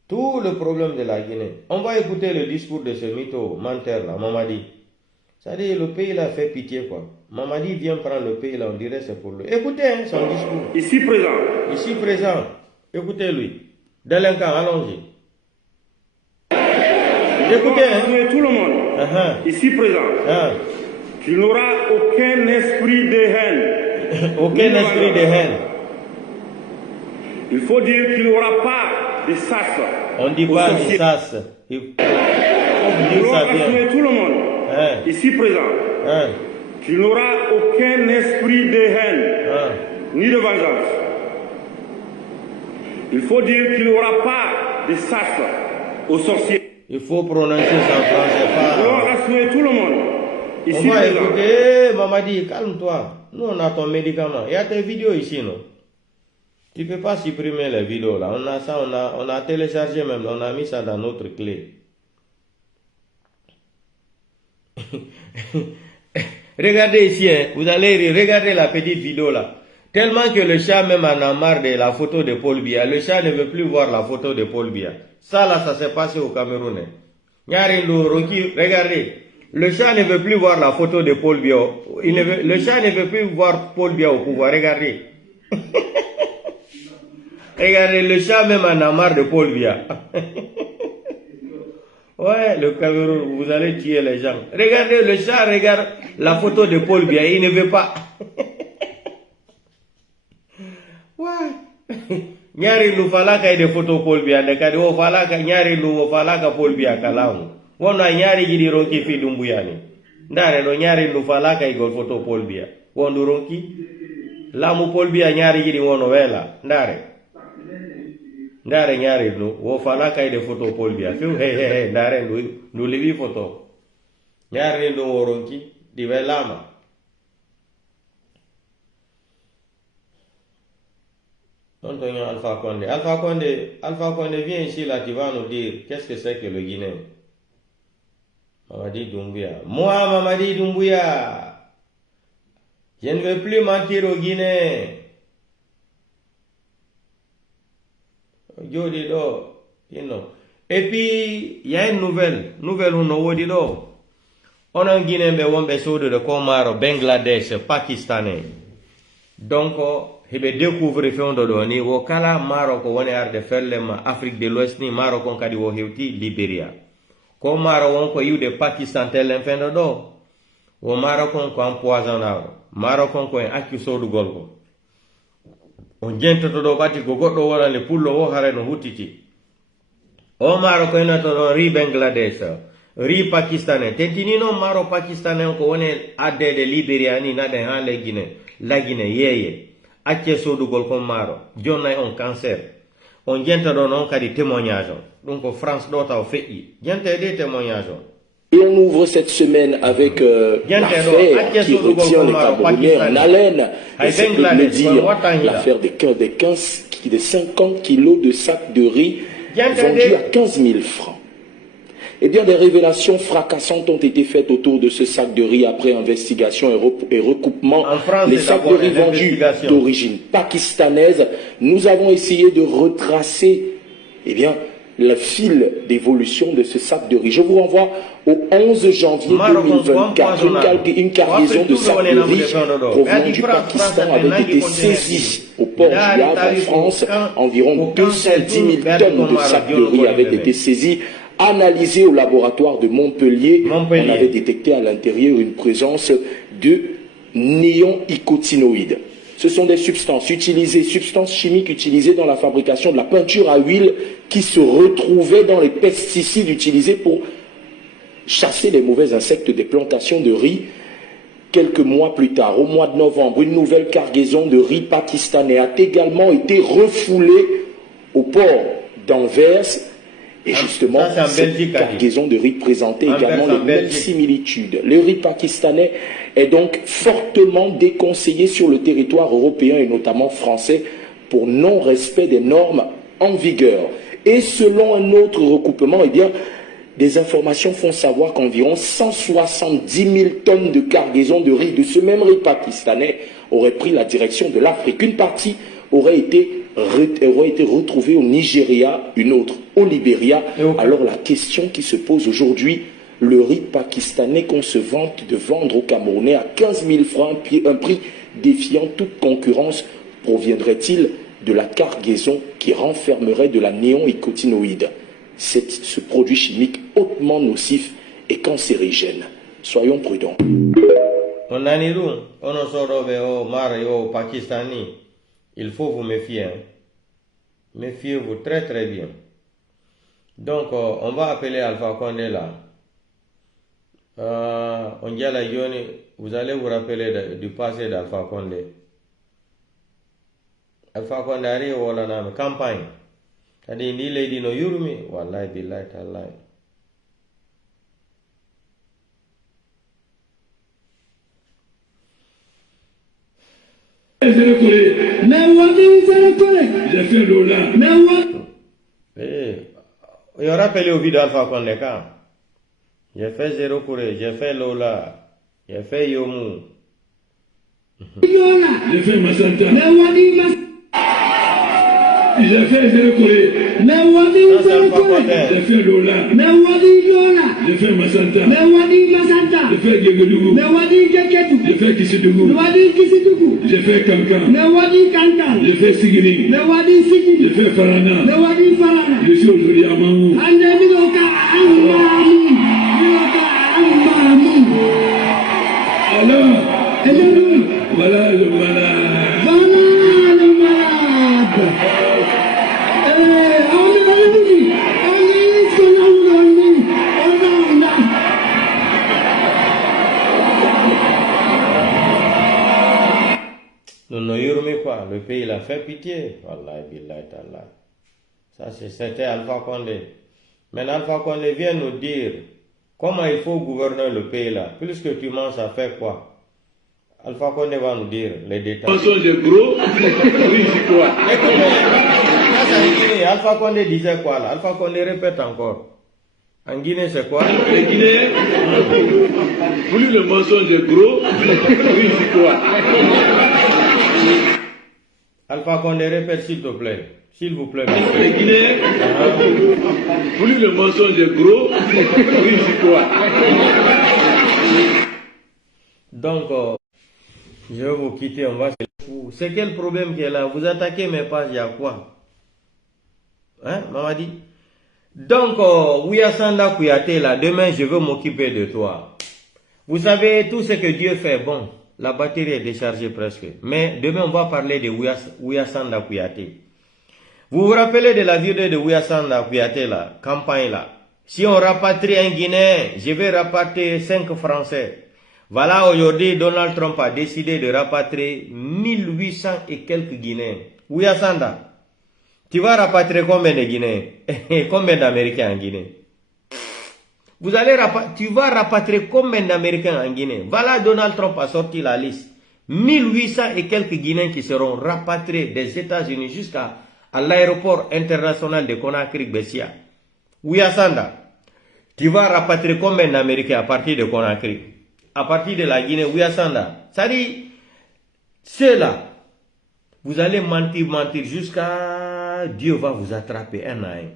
Tout le problème de la Guinée. On va écouter le discours de ce mytho menteur là, Mamadi. C'est-à-dire le pays là fait pitié quoi. Mamadi vient prendre le pays là, on dirait c'est pour lui. Écoutez hein, son discours. Ici présent. Écoutez-lui. Délinquant, allons-y. Écoutez hein. Tout le monde. Ici présent. Tu n'auras aucun esprit de haine. Aucun esprit de haine. Il faut dire qu'il n'y aura pas de sas. On ne dit pas de sas. Il faut dire ça bien. Tout le monde. Ici présent. Tu n'auras aucun esprit de haine. Ni de vengeance. Il faut dire qu'il n'y aura pas de sas aux sorciers. Il faut prononcer ça en français. Nous rassurer tout le monde. On va écouter, Mamadi, calme-toi. Nous, on a ton médicament. Il y a tes vidéos ici, non? Tu peux pas supprimer les vidéos là. On a ça, on a téléchargé même. On a mis ça dans notre clé. Regardez ici, hein. Vous allez regarder la petite vidéo là. Tellement que le chat même en a marre de la photo de Paul Biya. Le chat ne veut plus voir la photo de Paul Biya. Ça là, ça s'est passé au Cameroun. Regardez. Le chat ne veut plus voir la photo de Paul Biya. Le chat ne veut plus voir Paul Biya au pouvoir. Regardez. Regardez, le chat même en a marre de Paul Biya. Ouais, le Cameroun, vous allez tuer les gens. Regardez, le chat regarde la photo de Paul Biya. Il ne veut pas. Ouais. Nyari lu falaka de photo Paul Biya. Dekade wo falaka nyari lu falaka Paul Biya kalamu. Wona nyari jidi ronki fi dumbuyani. Ndare no nyari lu falaka igol photo Paul Biya. Wondu ronki. Lamu Paul Biya nyari jidi wono wela. Ndare nyari nu wo falaka de photo Paul Biya. Fiu he ndare nu livi photo. Nyari nu woronki di welama. Tonton Alpha Condé. Alpha Condé, viens ici là, tu vas nous dire qu'est-ce que c'est que le Guinéen. Mamadi Doumbouya. Moi, Mamadi Doumbouya, je ne veux plus mentir aux Guinéens. Et puis, il y a une nouvelle on a un Guinéen de Komaro, Bangladesh, Pakistanais. Donc, il découvre que au Kala Maroc, on est de faire Afrique de l'Ouest, ni Maroc, on a dit Libéria. Comme Maroc, on a eu des Pakistan tel un fin de dos. Au Maroc, on a empoisonné. Maroc, on a accusé de Golgo. On vient de tout bâtir, on a le poules, on a le Houtiti. Au Maroc, on a ri Bangladesh, ri Pakistanais. Tentinino Maroc Pakistanais, on est adé de Libéria, ni nade han la Guinée. La Guinée, yeye. Ache sodu gol comme Maro. John a un cancer. On vient de donner des témoignages. Donc, France doit fait. Vient des témoignages. Et on ouvre cette semaine avec l'affaire qui retient les Camerounais en haleine. Et c'est pour me dire l'affaire des 50 kilos de sacs de riz vendus à 15 000 francs. Eh bien, des révélations fracassantes ont été faites autour de ce sac de riz après investigation et recoupement. Les sacs de riz vendus d'origine pakistanaise. Nous avons essayé de retracer, eh bien, le fil d'évolution de ce sac de riz. Je vous renvoie au 11 janvier 2024. Une cargaison de sacs de riz provenant du Pakistan avait été saisie au port du Havre en France. Environ 210 000 tonnes de sacs de riz avaient été saisies. Analysé au laboratoire de Montpellier, on avait détecté à l'intérieur une présence de néonicotinoïdes. Ce sont des substances chimiques utilisées dans la fabrication de la peinture à huile qui se retrouvaient dans les pesticides utilisés pour chasser les mauvais insectes des plantations de riz. Quelques mois plus tard, au mois de novembre, une nouvelle cargaison de riz pakistanais a également été refoulée au port d'Anvers. Et justement, cette cargaison de riz présentait également les mêmes similitudes. Le riz pakistanais est donc fortement déconseillé sur le territoire européen et notamment français pour non-respect des normes en vigueur. Et selon un autre recoupement, eh bien, des informations font savoir qu'environ 170 000 tonnes de cargaison de riz de ce même riz pakistanais auraient pris la direction de l'Afrique. Une partie aurait été retrouvée au Nigeria, une autre au Libéria. Alors la question qui se pose aujourd'hui, le riz pakistanais qu'on se vante de vendre aux Camerounais à 15 000 francs, un prix défiant toute concurrence, proviendrait-il de la cargaison qui renfermerait de la néonicotinoïde? C'est ce produit chimique hautement nocif et cancérigène. Soyons prudents. Il faut vous méfier. Hein. Méfiez-vous très très bien. Donc, on va appeler Alpha Condé là. On dit à la Yoni, vous allez vous rappeler du passé d'Alpha Condé. Alpha Condé arrive au campagne. C'est-à-dire, il dit no yurumi. Wallahi billahi tallahi. J'ai fait Lola. Il y aura appelé au vide Alpha Condé quand j'ai fait Zéro Corée, j'ai fait Lola, j'ai fait Yomu. J'ai fait Massanta. J'ai fait Zéro Corée. J'ai fait Lola. J'ai fait Massanta. J'ai fait Gegedougou. J'ai fait Kissidougou. J'ai fait Kankan. J'ai fait Sigiri. J'ai fait Farana. Je suis aujourd'hui à Mamou. Alors, voilà le malade. Non, Yurumi quoi, le pays il a fait pitié. Wallahi billahi ta'ala. Ça c'était Alpha Condé. Maintenant Alpha Condé vient nous dire comment il faut gouverner le pays là. Plus que tu manges, ça fait quoi? Alpha Condé va nous dire les détails. Mensonge gros, oui, c'est quoi? Écoutez, Alpha Condé disait quoi là? Alpha Condé répète encore. En Guinée, c'est quoi? Les Guinéens, plus le mensonge est gros, oui, c'est quoi? Alpha Condé, répète s'il te plaît. S'il vous plaît. Les Guinéens, plus le mensonge est gros, oui, c'est quoi? Donc, je vais vous quitter, on va se... C'est quel problème qui est là? Vous attaquez mes pages, il y a quoi? Hein, Mamadi? Donc, Ouyassanda Kouyaté, là, demain, je veux m'occuper de toi. Vous savez, tout ce que Dieu fait, bon, la batterie est déchargée presque. Mais demain, on va parler de Ouyassanda Kouyaté. Vous vous rappelez de la vidéo de Ouyassanda Kouyaté, là, campagne, là. Si on rapatrie un Guinéen, je vais rapatrier 5 Français. Voilà, aujourd'hui, Donald Trump a décidé de rapatrier 1800 et quelques Guinéens. Ouyassanda. Tu vas rapatrier combien de Guinéens? Combien d'Américains en Guinée? Tu vas rapatrier combien d'Américains en Guinée? Voilà, Donald Trump a sorti la liste. 1800 et quelques Guinéens qui seront rapatriés des États-Unis jusqu'à l'aéroport international de Conakry-Bessia. Ouyassanda, tu vas rapatrier combien d'Américains à partir de Conakry? À partir de la Guinée, Ouyassanda. Ça dit, c'est là. Vous allez mentir jusqu'à Dieu va vous attraper un à un.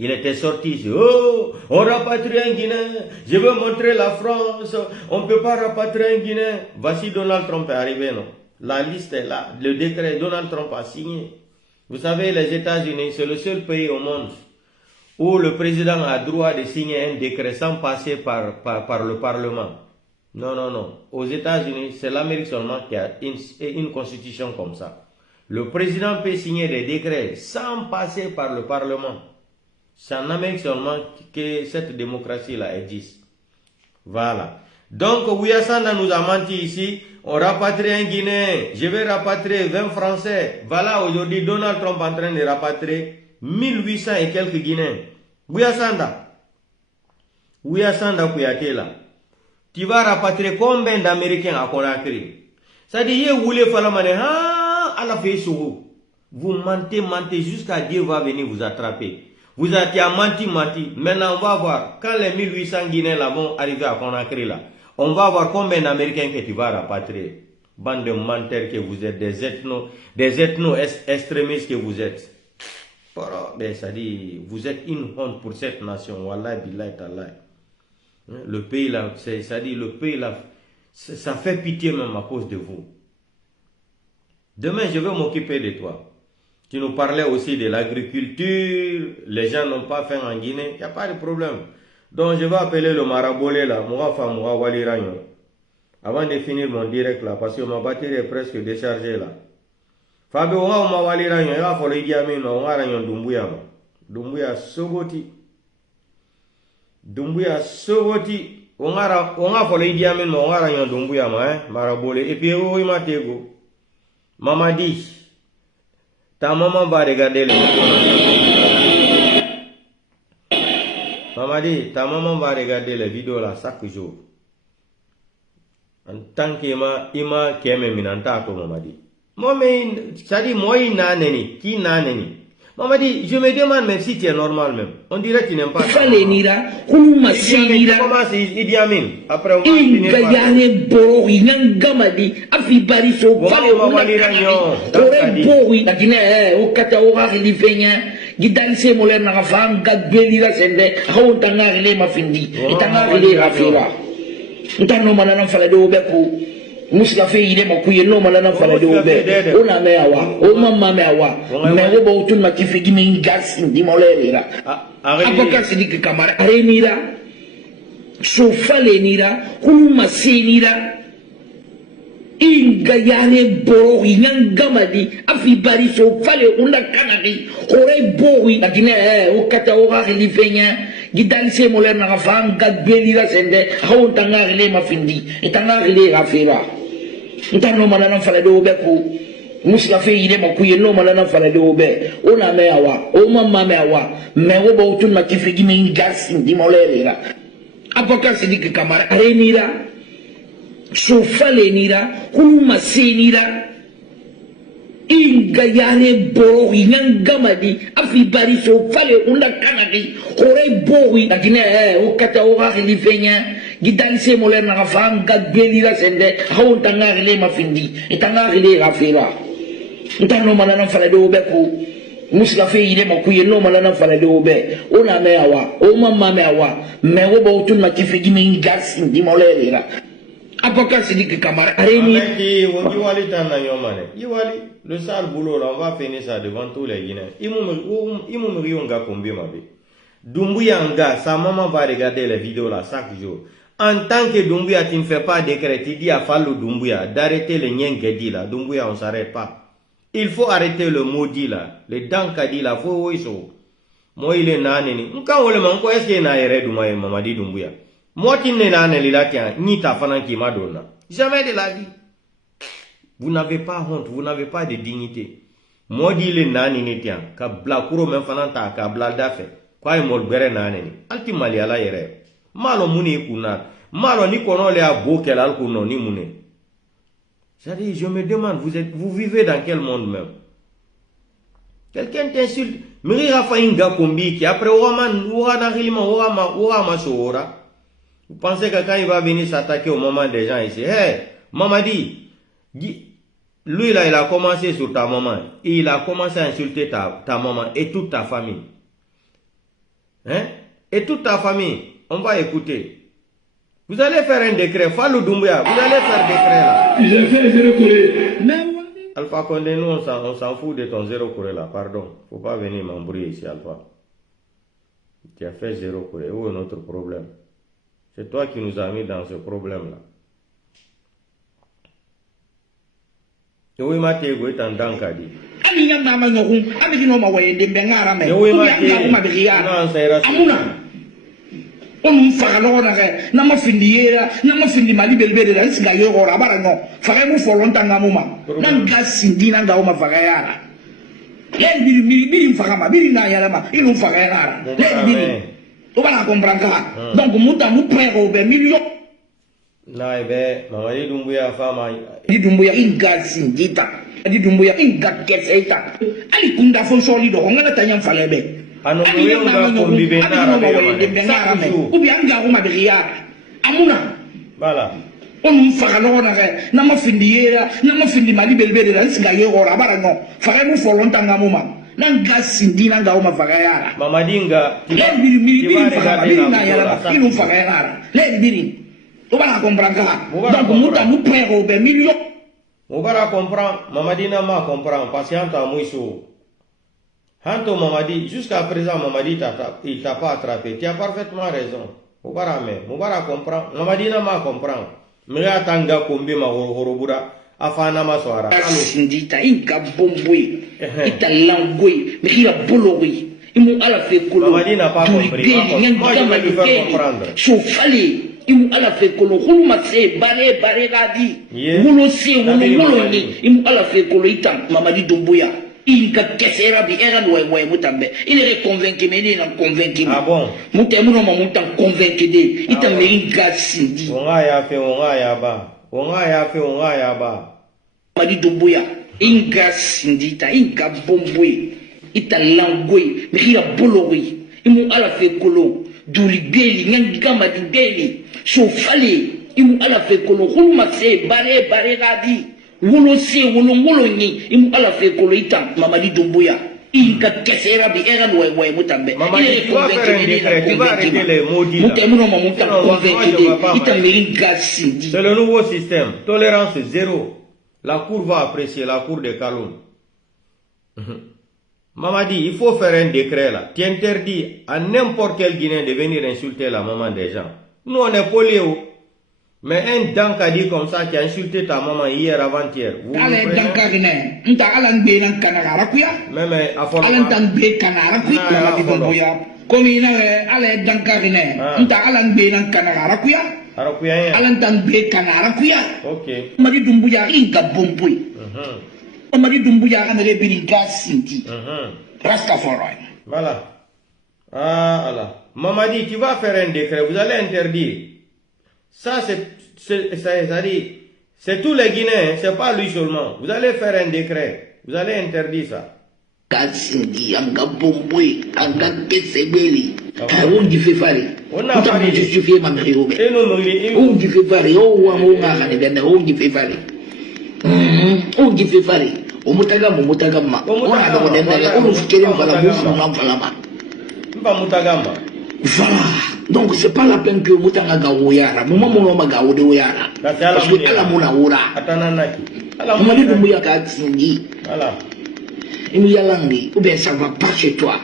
Il était sorti ici. Oh, on rapatrie un Guinéen. Je veux montrer la France. On ne peut pas rapatrier un Guinéen. Voici Donald Trump est arrivé, non? La liste est là. Le décret, Donald Trump a signé. Vous savez, les États-Unis, c'est le seul pays au monde où le président a droit de signer un décret sans passer par le Parlement. Non, non, non. Aux États-Unis, c'est l'Amérique seulement qui a une constitution comme ça. Le président peut signer des décrets sans passer par le Parlement. C'est en Amérique seulement que cette démocratie-là existe. Voilà. Donc, Ouyassanda nous a menti ici. On rapatrie un Guinéen. Je vais rapatrier 20 Français. Voilà, aujourd'hui, Donald Trump est en train de rapatrier 1800 et quelques Guinéens. Ouyassanda. Ouyassanda Kouyaté là. Tu vas rapatrier combien d'Américains à Conakry? Ça dit, vous voulez faire la manée, à la fait sur vous mentez jusqu'à Dieu va venir vous attraper. Vous avez menti. Maintenant, on va voir, quand les 1800 Guinéens là vont arriver à Conakry là, on va voir combien d'Américains que tu vas rapatrier. Bande de menteurs que vous êtes, des ethno-extrémistes que vous êtes. Ça dit, vous êtes une honte pour cette nation. Wallahi billahi ta'ala. Le pays là, ça dit, le pays là, ça fait pitié même à cause de vous. Demain, je vais m'occuper de toi. Tu nous parlais aussi de l'agriculture. Les gens n'ont pas faim en Guinée. Il n'y a pas de problème. Donc, je vais appeler le marabolé là. Avant de finir mon direct là, parce que ma batterie est presque déchargée là. Fabio, on va wali ranyo. Il va falloir dire mais on va ranyo Dumbuya. Dumbuya Soboti. Dumbuya Soboti. On va falloir dire mais on va ranyo Dumbuya marabolé. Et puis oui matego. Maman dit. Ta maman va regarder le vidéo. Maman dit, ta maman va regarder les vidéos là chaque jour. En tant que ima keme minanta to Mamadi. Moi, mais, ça dit, moi, qui n'a Mamadi, je me demande même si tu es normal même. On dirait que tu n'aimes pas. Fallait nira, kuma sinira. Comment c'est Idi Amin? Après, on va finir par... Ingayane bori, nangamadi, afibari so, fallait ore bori, la Guinée, au Kataora, Livenia, Gidalse Moler Narafam, Gadbelira Sende, Hautanga, les Mafindi, et Tangari Rafira. Utano manana fallait de Obepo. Musika fe ile makuye no malana fala de obe ona me awa o mama me awa me go bo tun ma kifigi me gas ndi molera apaka sidiki kamara arenira so fale nira kuma senira inga yane bo inangamadi afibari so fale una kanadi ore bowi akine o kata o ga livenya gidalse moler na gafang gadbelira sende hawtanga le mafindi itanga le gafira ntano malana fala de obeku musika fe ile makuye no malana fala de obe ona me awa o mama me awa me go bo tun ma kifigi me gas ndi molera apaka sidiki kamara arenira so fale nira kuma senira inga yane bo inangamadi afibari so fale unda kanadi ore bowi akine o kata o ga livenya gidalse moler na gafanga belira sende hawtanga le mafindi itanga le gafira ntano manana fala de obeku musika fe ile makuye no malana fala de obe ona me awa o mama me awa me go bo tun ma kifigi me gas ndi molera apaka sidiki kamara areni le sale boulot là on va finir ça devant tous les Guinéens. Doumbouya Nga, sa maman va regarder les vidéos là chaque jour. En tant que Doumbouya, tu ne fais pas décret, tu dis à Fallou Doumbouya d'arrêter le Nyengedi là. Doumbouya, on ne s'arrête pas. Il faut arrêter le maudit là, le Dankadi là, faut oiso. Moi il est naneni. Quand on le manque, est-ce qu'il y a un arrêt de moi, Mamadi Doumbouya? Moi qui n'ai pas là, tiens, ni ta fana qui m'a donné. Jamais de la vie. Vous n'avez pas honte, vous n'avez pas de dignité. Moi dit le nanini tiens, ka blakuro men fana ta ka blada fait. Quoi mol bere naneni. Alti mali ala yere. Malo muni kuna. Malo ni kono le abo kel al kuno ni muni. C'est-à-dire, je me demande, vous vivez dans quel monde même? Quelqu'un t'insulte. Miri rafa inga kombi qui après vous pensez que quand il va venir s'attaquer au moment des gens ici, hey, Mamadi, lui là il a commencé sur ta maman, et il a commencé à insulter ta maman et toute ta famille. Hein? Et toute ta famille, on va écouter. Vous allez faire un décret, Fallou Doumbouya, vous allez faire décret là. J'ai fait 0 courrier. Alpha Condé, nous on s'en fout de ton 0 courrier là, pardon. Faut pas venir m'embrouiller ici, Alpha. Tu as fait 0 courrier, où est notre problème? C'est toi qui nous as mis dans ce problème là. Oui, ma te go tan danka di. Ami nyam na ma ngum, ami dino ma waye dembe ngara me. Oui, ma te. Non, c'est amuna. On fa lo na ke, na ma findiera, na ma findi mali belbele la nsinga yo ora bara no. Fa mu fo lonta ngamuma. Na ngasi ndina nga o ma fa yara. Yen biri fa ma, biri na yara ma, inu fa yara. Yen biri. O bana comprendre. Donc muta mu prego be million. Na ebe Mamadi Doumbouya fama di Doumbouya inga sindita di Doumbouya inga keseta ali kunda fo soli do ngala tanya falebe ano moyo nga kombibe na me ubi anga ko mabiya amuna bala on fa no na ke na mafindiera na mafindi mali belbele la nsinga yo ora bara no fa mu fo lonta ngamuma na ngasi ndina nga o mavagayara Mamadi nga biri fa biri na yara inu fa yara le biri on va comprendre. Donc, nous prenons des millions. On va comprendre. Mamadi n'a pas comprendre. Parce qu'il y a un mouissou. Hanto Mamadi, jusqu'à présent, Mamadi, il t'a pas attrapé. Tu as parfaitement raison. On va comprendre. Mamadi n'a pas comprendre. Mais attends, kombi ma horobura. Afana maswara. Sindita, inga bomboué. Ita langoué. Mais il a boloré. Il m'a ala fait colon. Mamadi n'a pas compris. Moi, je vais lui faire comprendre. Chauffalé. Imu ala fe kolo huluma se bare gadi mulo se mulo ni imu ala fe kolo itam Mamadi Doumbouya inka kesera bi era no mutambe il est convaincu mais il est convaincu ah bon mutemu no mutam convaincu de itam me inga sindi onga ya fe onga ya ba Onga ya fe, onga ya ba. Mamadi Doumbouya, inga sindita, inga bomboué, ita langoué, mira bolori, imu ala fe kolon, douli beli, nanga madi beli, chofale, imu ala fe kolon, hulmase, bare radi, wolo se, wolo ni, imu ala fe kolon ita, Mamadi Doumbouya. Inga kesera bi era noue mutambe. Mamadi, tu vas faire un décret, tu vas arrêter les maudits là. C'est le nouveau système. Tolérance zéro. La cour va apprécier, la cour de Kaloum. Mamadi, il faut faire un décret là. Tu interdis à n'importe quel Guinéen de venir insulter la maman des gens. Nous on est poléo. Mais un Dankadi comme ça qui a insulté ta maman hier avant-hier. Allez, Dankadine, on t'a allé en Canara, même à fond. Allez, Dankbe Canara, comme il a allé Dankadine, on t'a allé en Canara, allez, Dankbe Canara, ok. Mamadi Doumbouya, il a bomboué. Mamadi Doumbouya, on a réveillé Sinti. Rastafari. Voilà. Ah, voilà. Mamadi, tu vas faire un décret, vous allez interdire. Ça, c'est tous les Guinéens, c'est pas lui seulement. Vous allez faire un décret, vous allez interdire ça. On a pas justifié ma mère. Et nous, on dit fait faire, on dit fait faire. Omutagama, voilà. Donc c'est pas la peine que Moutanga Gaouyara, Maman Monoma Gaoude Oyara. Parce que Alamuna Oura. Mamadi Doumbouya Katsingi. Voilà. Il me yalangi, ou bien ça va pas chez toi.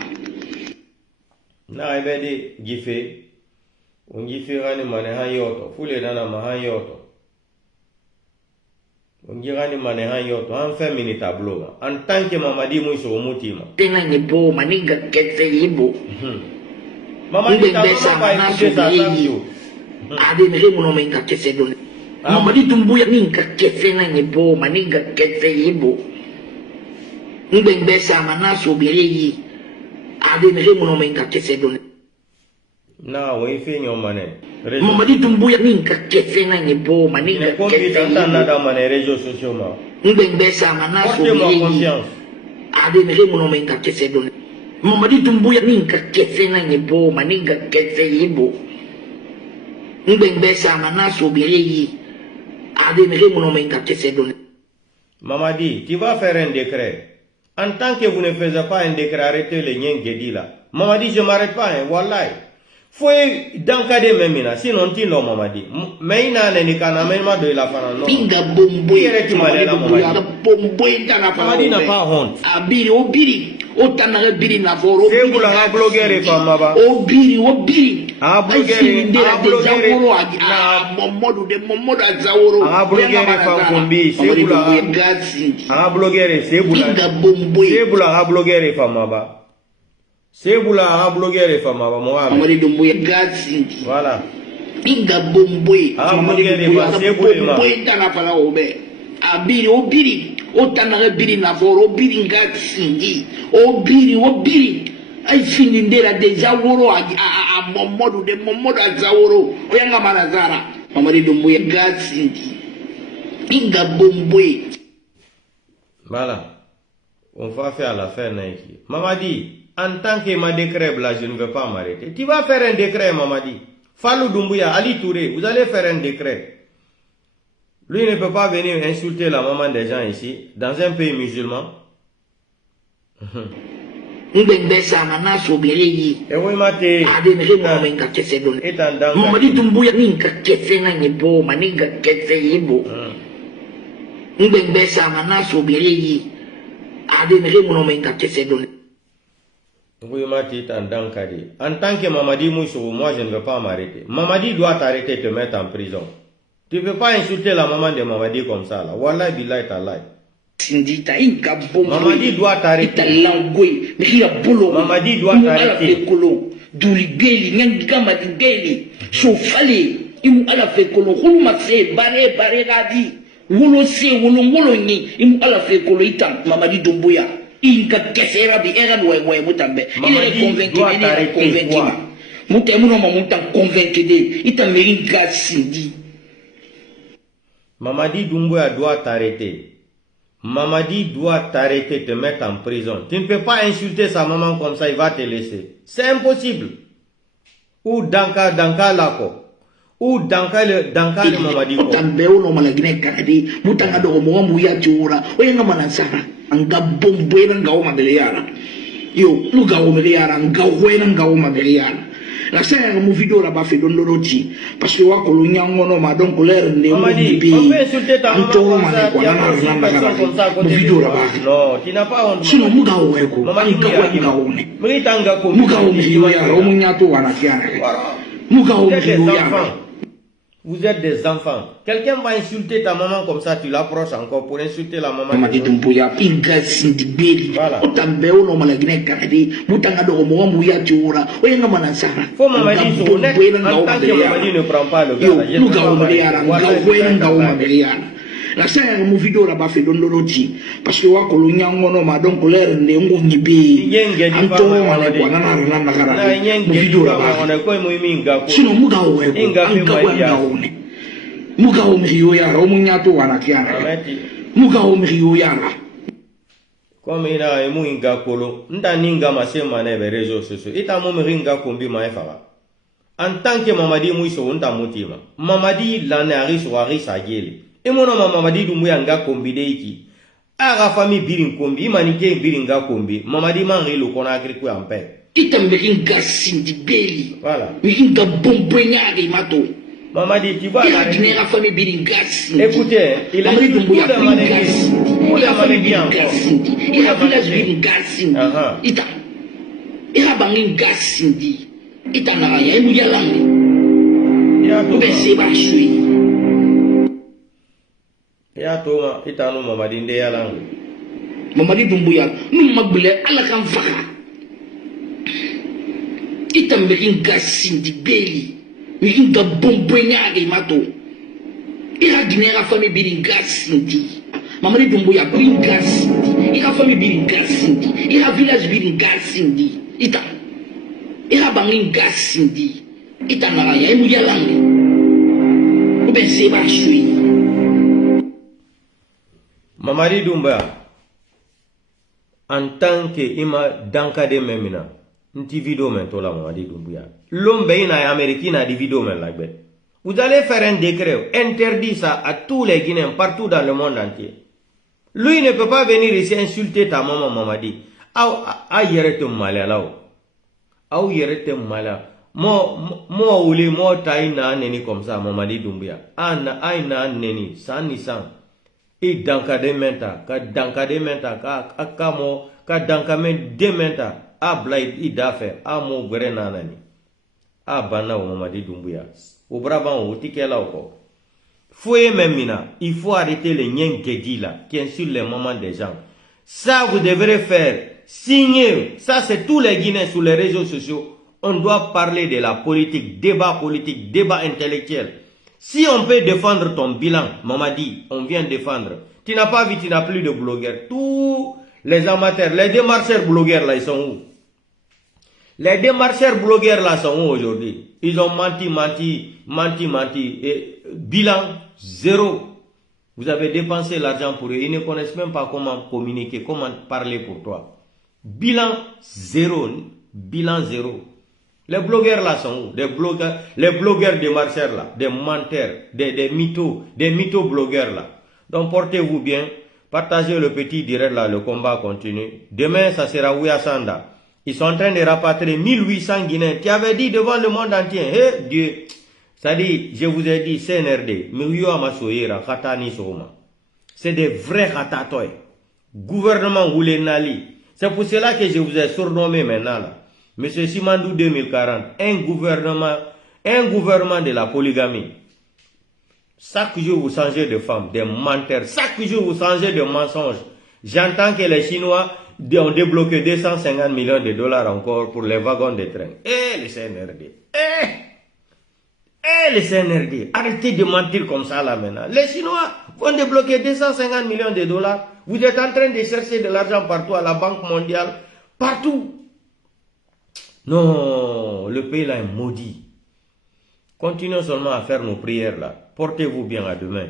Na ibedi Gifé. On Gifé Rani Manehan Yoto. Foule Nana Mahan Yoto. On Girani Manehan Yoto. En fait, mini tableau. En tant que Mamadi Mousso Moutima. Tenani Bo, Maniga Ketse Yibo. Mamadi Doumbouya ninka kese na nyebo maninga kese yibo mbembesa manaso bireyi ade mere muno menga kese don na we fe nyomane Mamadi Doumbouya ninka kese na nyebo maninga kese na da mane réseaux sociaux ma mbembesa manaso bireyi ade mere muno menga kese don Mamadi Doumbouya ninka kese na nyebo maninga kese yibo mbembesa manaso bireyi ade mere muno menga kese don Mamadi, tu vas faire un décret. En tant que vous ne faites pas un décret, arrêtez les Nyengedi là. Mamadi, je ne m'arrête pas, hein, wallahi. Faut d'encadrer même là, sinon tu l'as Mamadi. Mais il n'a pas de la fana non. Pinga bomboy. Mamadi n'a pas honte. Abiri, obiri. Otanare biri na foro. C'est pour la blogueur et femme là-bas. Obiri, obiri. Ah, blogueur et c'est pour la blogueur et c'est pour la blogueur et femme là-bas. C'est pour la blogueur et femme là-bas. Voilà. Pinga bomboy. Blogueur et femme, c'est pour la abiri obiri otanare biri na foro obiri ngatsingi obiri ay finindera deja woro a momodu de momodu azaworo oyanga marazara Mamadi Doumbouya ngatsingi pinga bombwe. Voilà, on va faire la fin Nike. Mamadi, en tant que ma décret là, je ne veux pas m'arrêter. Tu vas faire un décret Mamadi. Fallou Doumbouya, Ali Touré, vous allez faire un décret. Lui ne peut pas venir insulter la maman des gens ici, dans un pays musulman. Et oui, Maté. Mamadi Doumbouya ninka kese na nyebo maninga kese yibo. Mbembesa manaso bireyi ade mere muno menga kese don. Oui, Maté Dankadi. En tant que Mamadi Mousso, moi je ne veux pas m'arrêter. Mamadi doit t'arrêter de te mettre en prison. Tu ne peux pas insulter la maman de Mamadi comme ça là. Wallahi billahi ta'ala. Mamadi doit t'arrêter. Mamadi doit t'arrêter. Doulibeli, Nyangamadi Beli, Chofale, Imu ala fe kolo, Hulmase, Bare Radi, Wolose, Wolongoloni, Imu ala fe kolo itam, Mamadi Doumbouya, Inka Kesera bi Eran Mutambe. Il est convaincu, il est convaincu. Moutamouno Moutam convaincu, Itam Merin Gassindi. Mamadi Doumbouya doit t'arrêter. Mamadi doit t'arrêter, te mettre en prison. Tu ne peux pas insulter sa maman comme ça, il va te laisser. C'est impossible. Ou Danka Lako. Ou Danka le Mamadi ko. Tambeo no malagine kadi, mutanga do mo mo ya jura. Oyenga manansara. Anga bombo nga o mabeleyara. Yo, muga o mabeleyara, nga wena nga o mabeleyara. La sera mu video la ba fe dondoroti parce que wa ko lu nyango no ma donc l'air ne mo bi on peut insulter ta maman comme ça, mu video la ba non tu n'as pas honte sino muga o weko maman nga wa nga o ne mritanga ko muga o mi ya o mu nyato wana kiana muga o mi ya. Vous êtes des enfants. Quelqu'un va insulter ta maman comme ça, tu l'approches encore pour insulter la maman. Mamadi Doumbouya, Pinga Sindibeli, Otambeo no malagine kadi, mutanga do mo mo ya jura. Oyenga manansara. Faut Mamadi so honnête. En tant que Mamadi ne prend pas le gars. Yo, muga o mabeyara, nga wena nga o mabeyara. La sera mu video la ba fe dondoroti parce que wa ko lu nyango no ma donc l'air ne ngo nyibi. Anto mala ko nana rana kara. Mu video la ba. Sino muga o weko. Anga wa one. Muga o mriyo ya o munyato wana kiana. Muga o mriyo ya. Comme il a emu inga kolo, nda ninga masema na be réseaux sociaux. Ita mo mringa kombi ma efara. En tant que Mamadi Mouiso nda mutima. Mamadi lana ariso arisa gele. Et mon nom Mamadi Doumbouya nga kombi de iki. Aga famille birin kombi, manike birin nga kombi. Mamadi mangi lo kona agri ku en paix. Itambe inga sindi beli. Voilà. Inga bombognari mato. Mamadi tu vois la famille birin gas. Écoutez, il a dit Doumbouya gas. Il a famille encore. Il a village birin gas. Ita. Ira bangin gas sindi. Ita na ya emuya langue. Ya to. Bese ba shui. Ya to itanu Mamadi nde ya langue. Mamadi Doumbouya nu magbele ala kan faka. Itambe inga sindi beli. Inga bombognari mato. Ira dinera famille birin gas sindi. Mamadi Doumbouya birin gas sindi. Ira famille birin gas sindi. Ira village birin gas sindi. Ita. Ira bangin gas sindi. Ita na ya emu ya langue. Ube se ba shui. Mamadi Doumbouya, en tant que ima dankade memina, nti vidéo mentola Mamadi Doumbouya. L'homme ina américain di vidéo men lagbe. Vous allez faire un décret interdit ça à tous les Guinéens partout dans le monde entier. Lui ne peut pas venir ici insulter ta maman Mamadi. A yerete malala. Au yerete malala. Mo ouli mo taina neni comme ça Mamadi Doumbouya. Aina neni sani sang. I dankade menta ka akamo ka dankame de menta abla i dafe amo gre nanani abana o Mamadi Doumbouya o braban o tikela o foye memina il faut arrêter les nyengedi là qui insultent les mamans des gens. Ça vous devrez faire signer, ça c'est tous les Guinéens sur les réseaux sociaux. On doit parler de la politique, débat intellectuel. Si on peut défendre ton bilan, Mamadi, on vient défendre. Tu n'as pas vu, tu n'as plus de blogueurs. Tous les amateurs, les démarcheurs blogueurs là, ils sont où? Les démarcheurs blogueurs là sont où aujourd'hui? Ils ont menti. Et bilan, zéro. Vous avez dépensé l'argent pour eux. Ils ne connaissent même pas comment communiquer, comment parler pour toi. Bilan, zéro. Bilan, zéro. Les blogueurs là sont où? Les blogueurs des marcheurs là, des menteurs, des mythos blogueurs là. Donc portez-vous bien, partagez le petit direct là, le combat continue. Demain ça sera Ouyasanda. Ils sont en train de rapatrier 1800 Guinéens. Tu avais dit devant le monde entier, hey Dieu, ça dit, je vous ai dit CNRD, c'est des vrais ratatoy. Gouvernement Oulenali. C'est pour cela que je vous ai surnommé maintenant là. Monsieur Simandou 2040, un gouvernement de la polygamie. Chaque jour vous changez de femme, des menteurs. Chaque jour vous changez de mensonges. J'entends que les Chinois ont débloqué 250 millions de dollars encore pour les wagons de train. Le CNRD. Le CNRD. Arrêtez de mentir comme ça là maintenant. Les Chinois vont débloquer 250 millions de dollars. Vous êtes en train de chercher de l'argent partout à la Banque mondiale. Partout. Non, le pays là est maudit. Continuons seulement à faire nos prières là. Portez-vous bien à demain.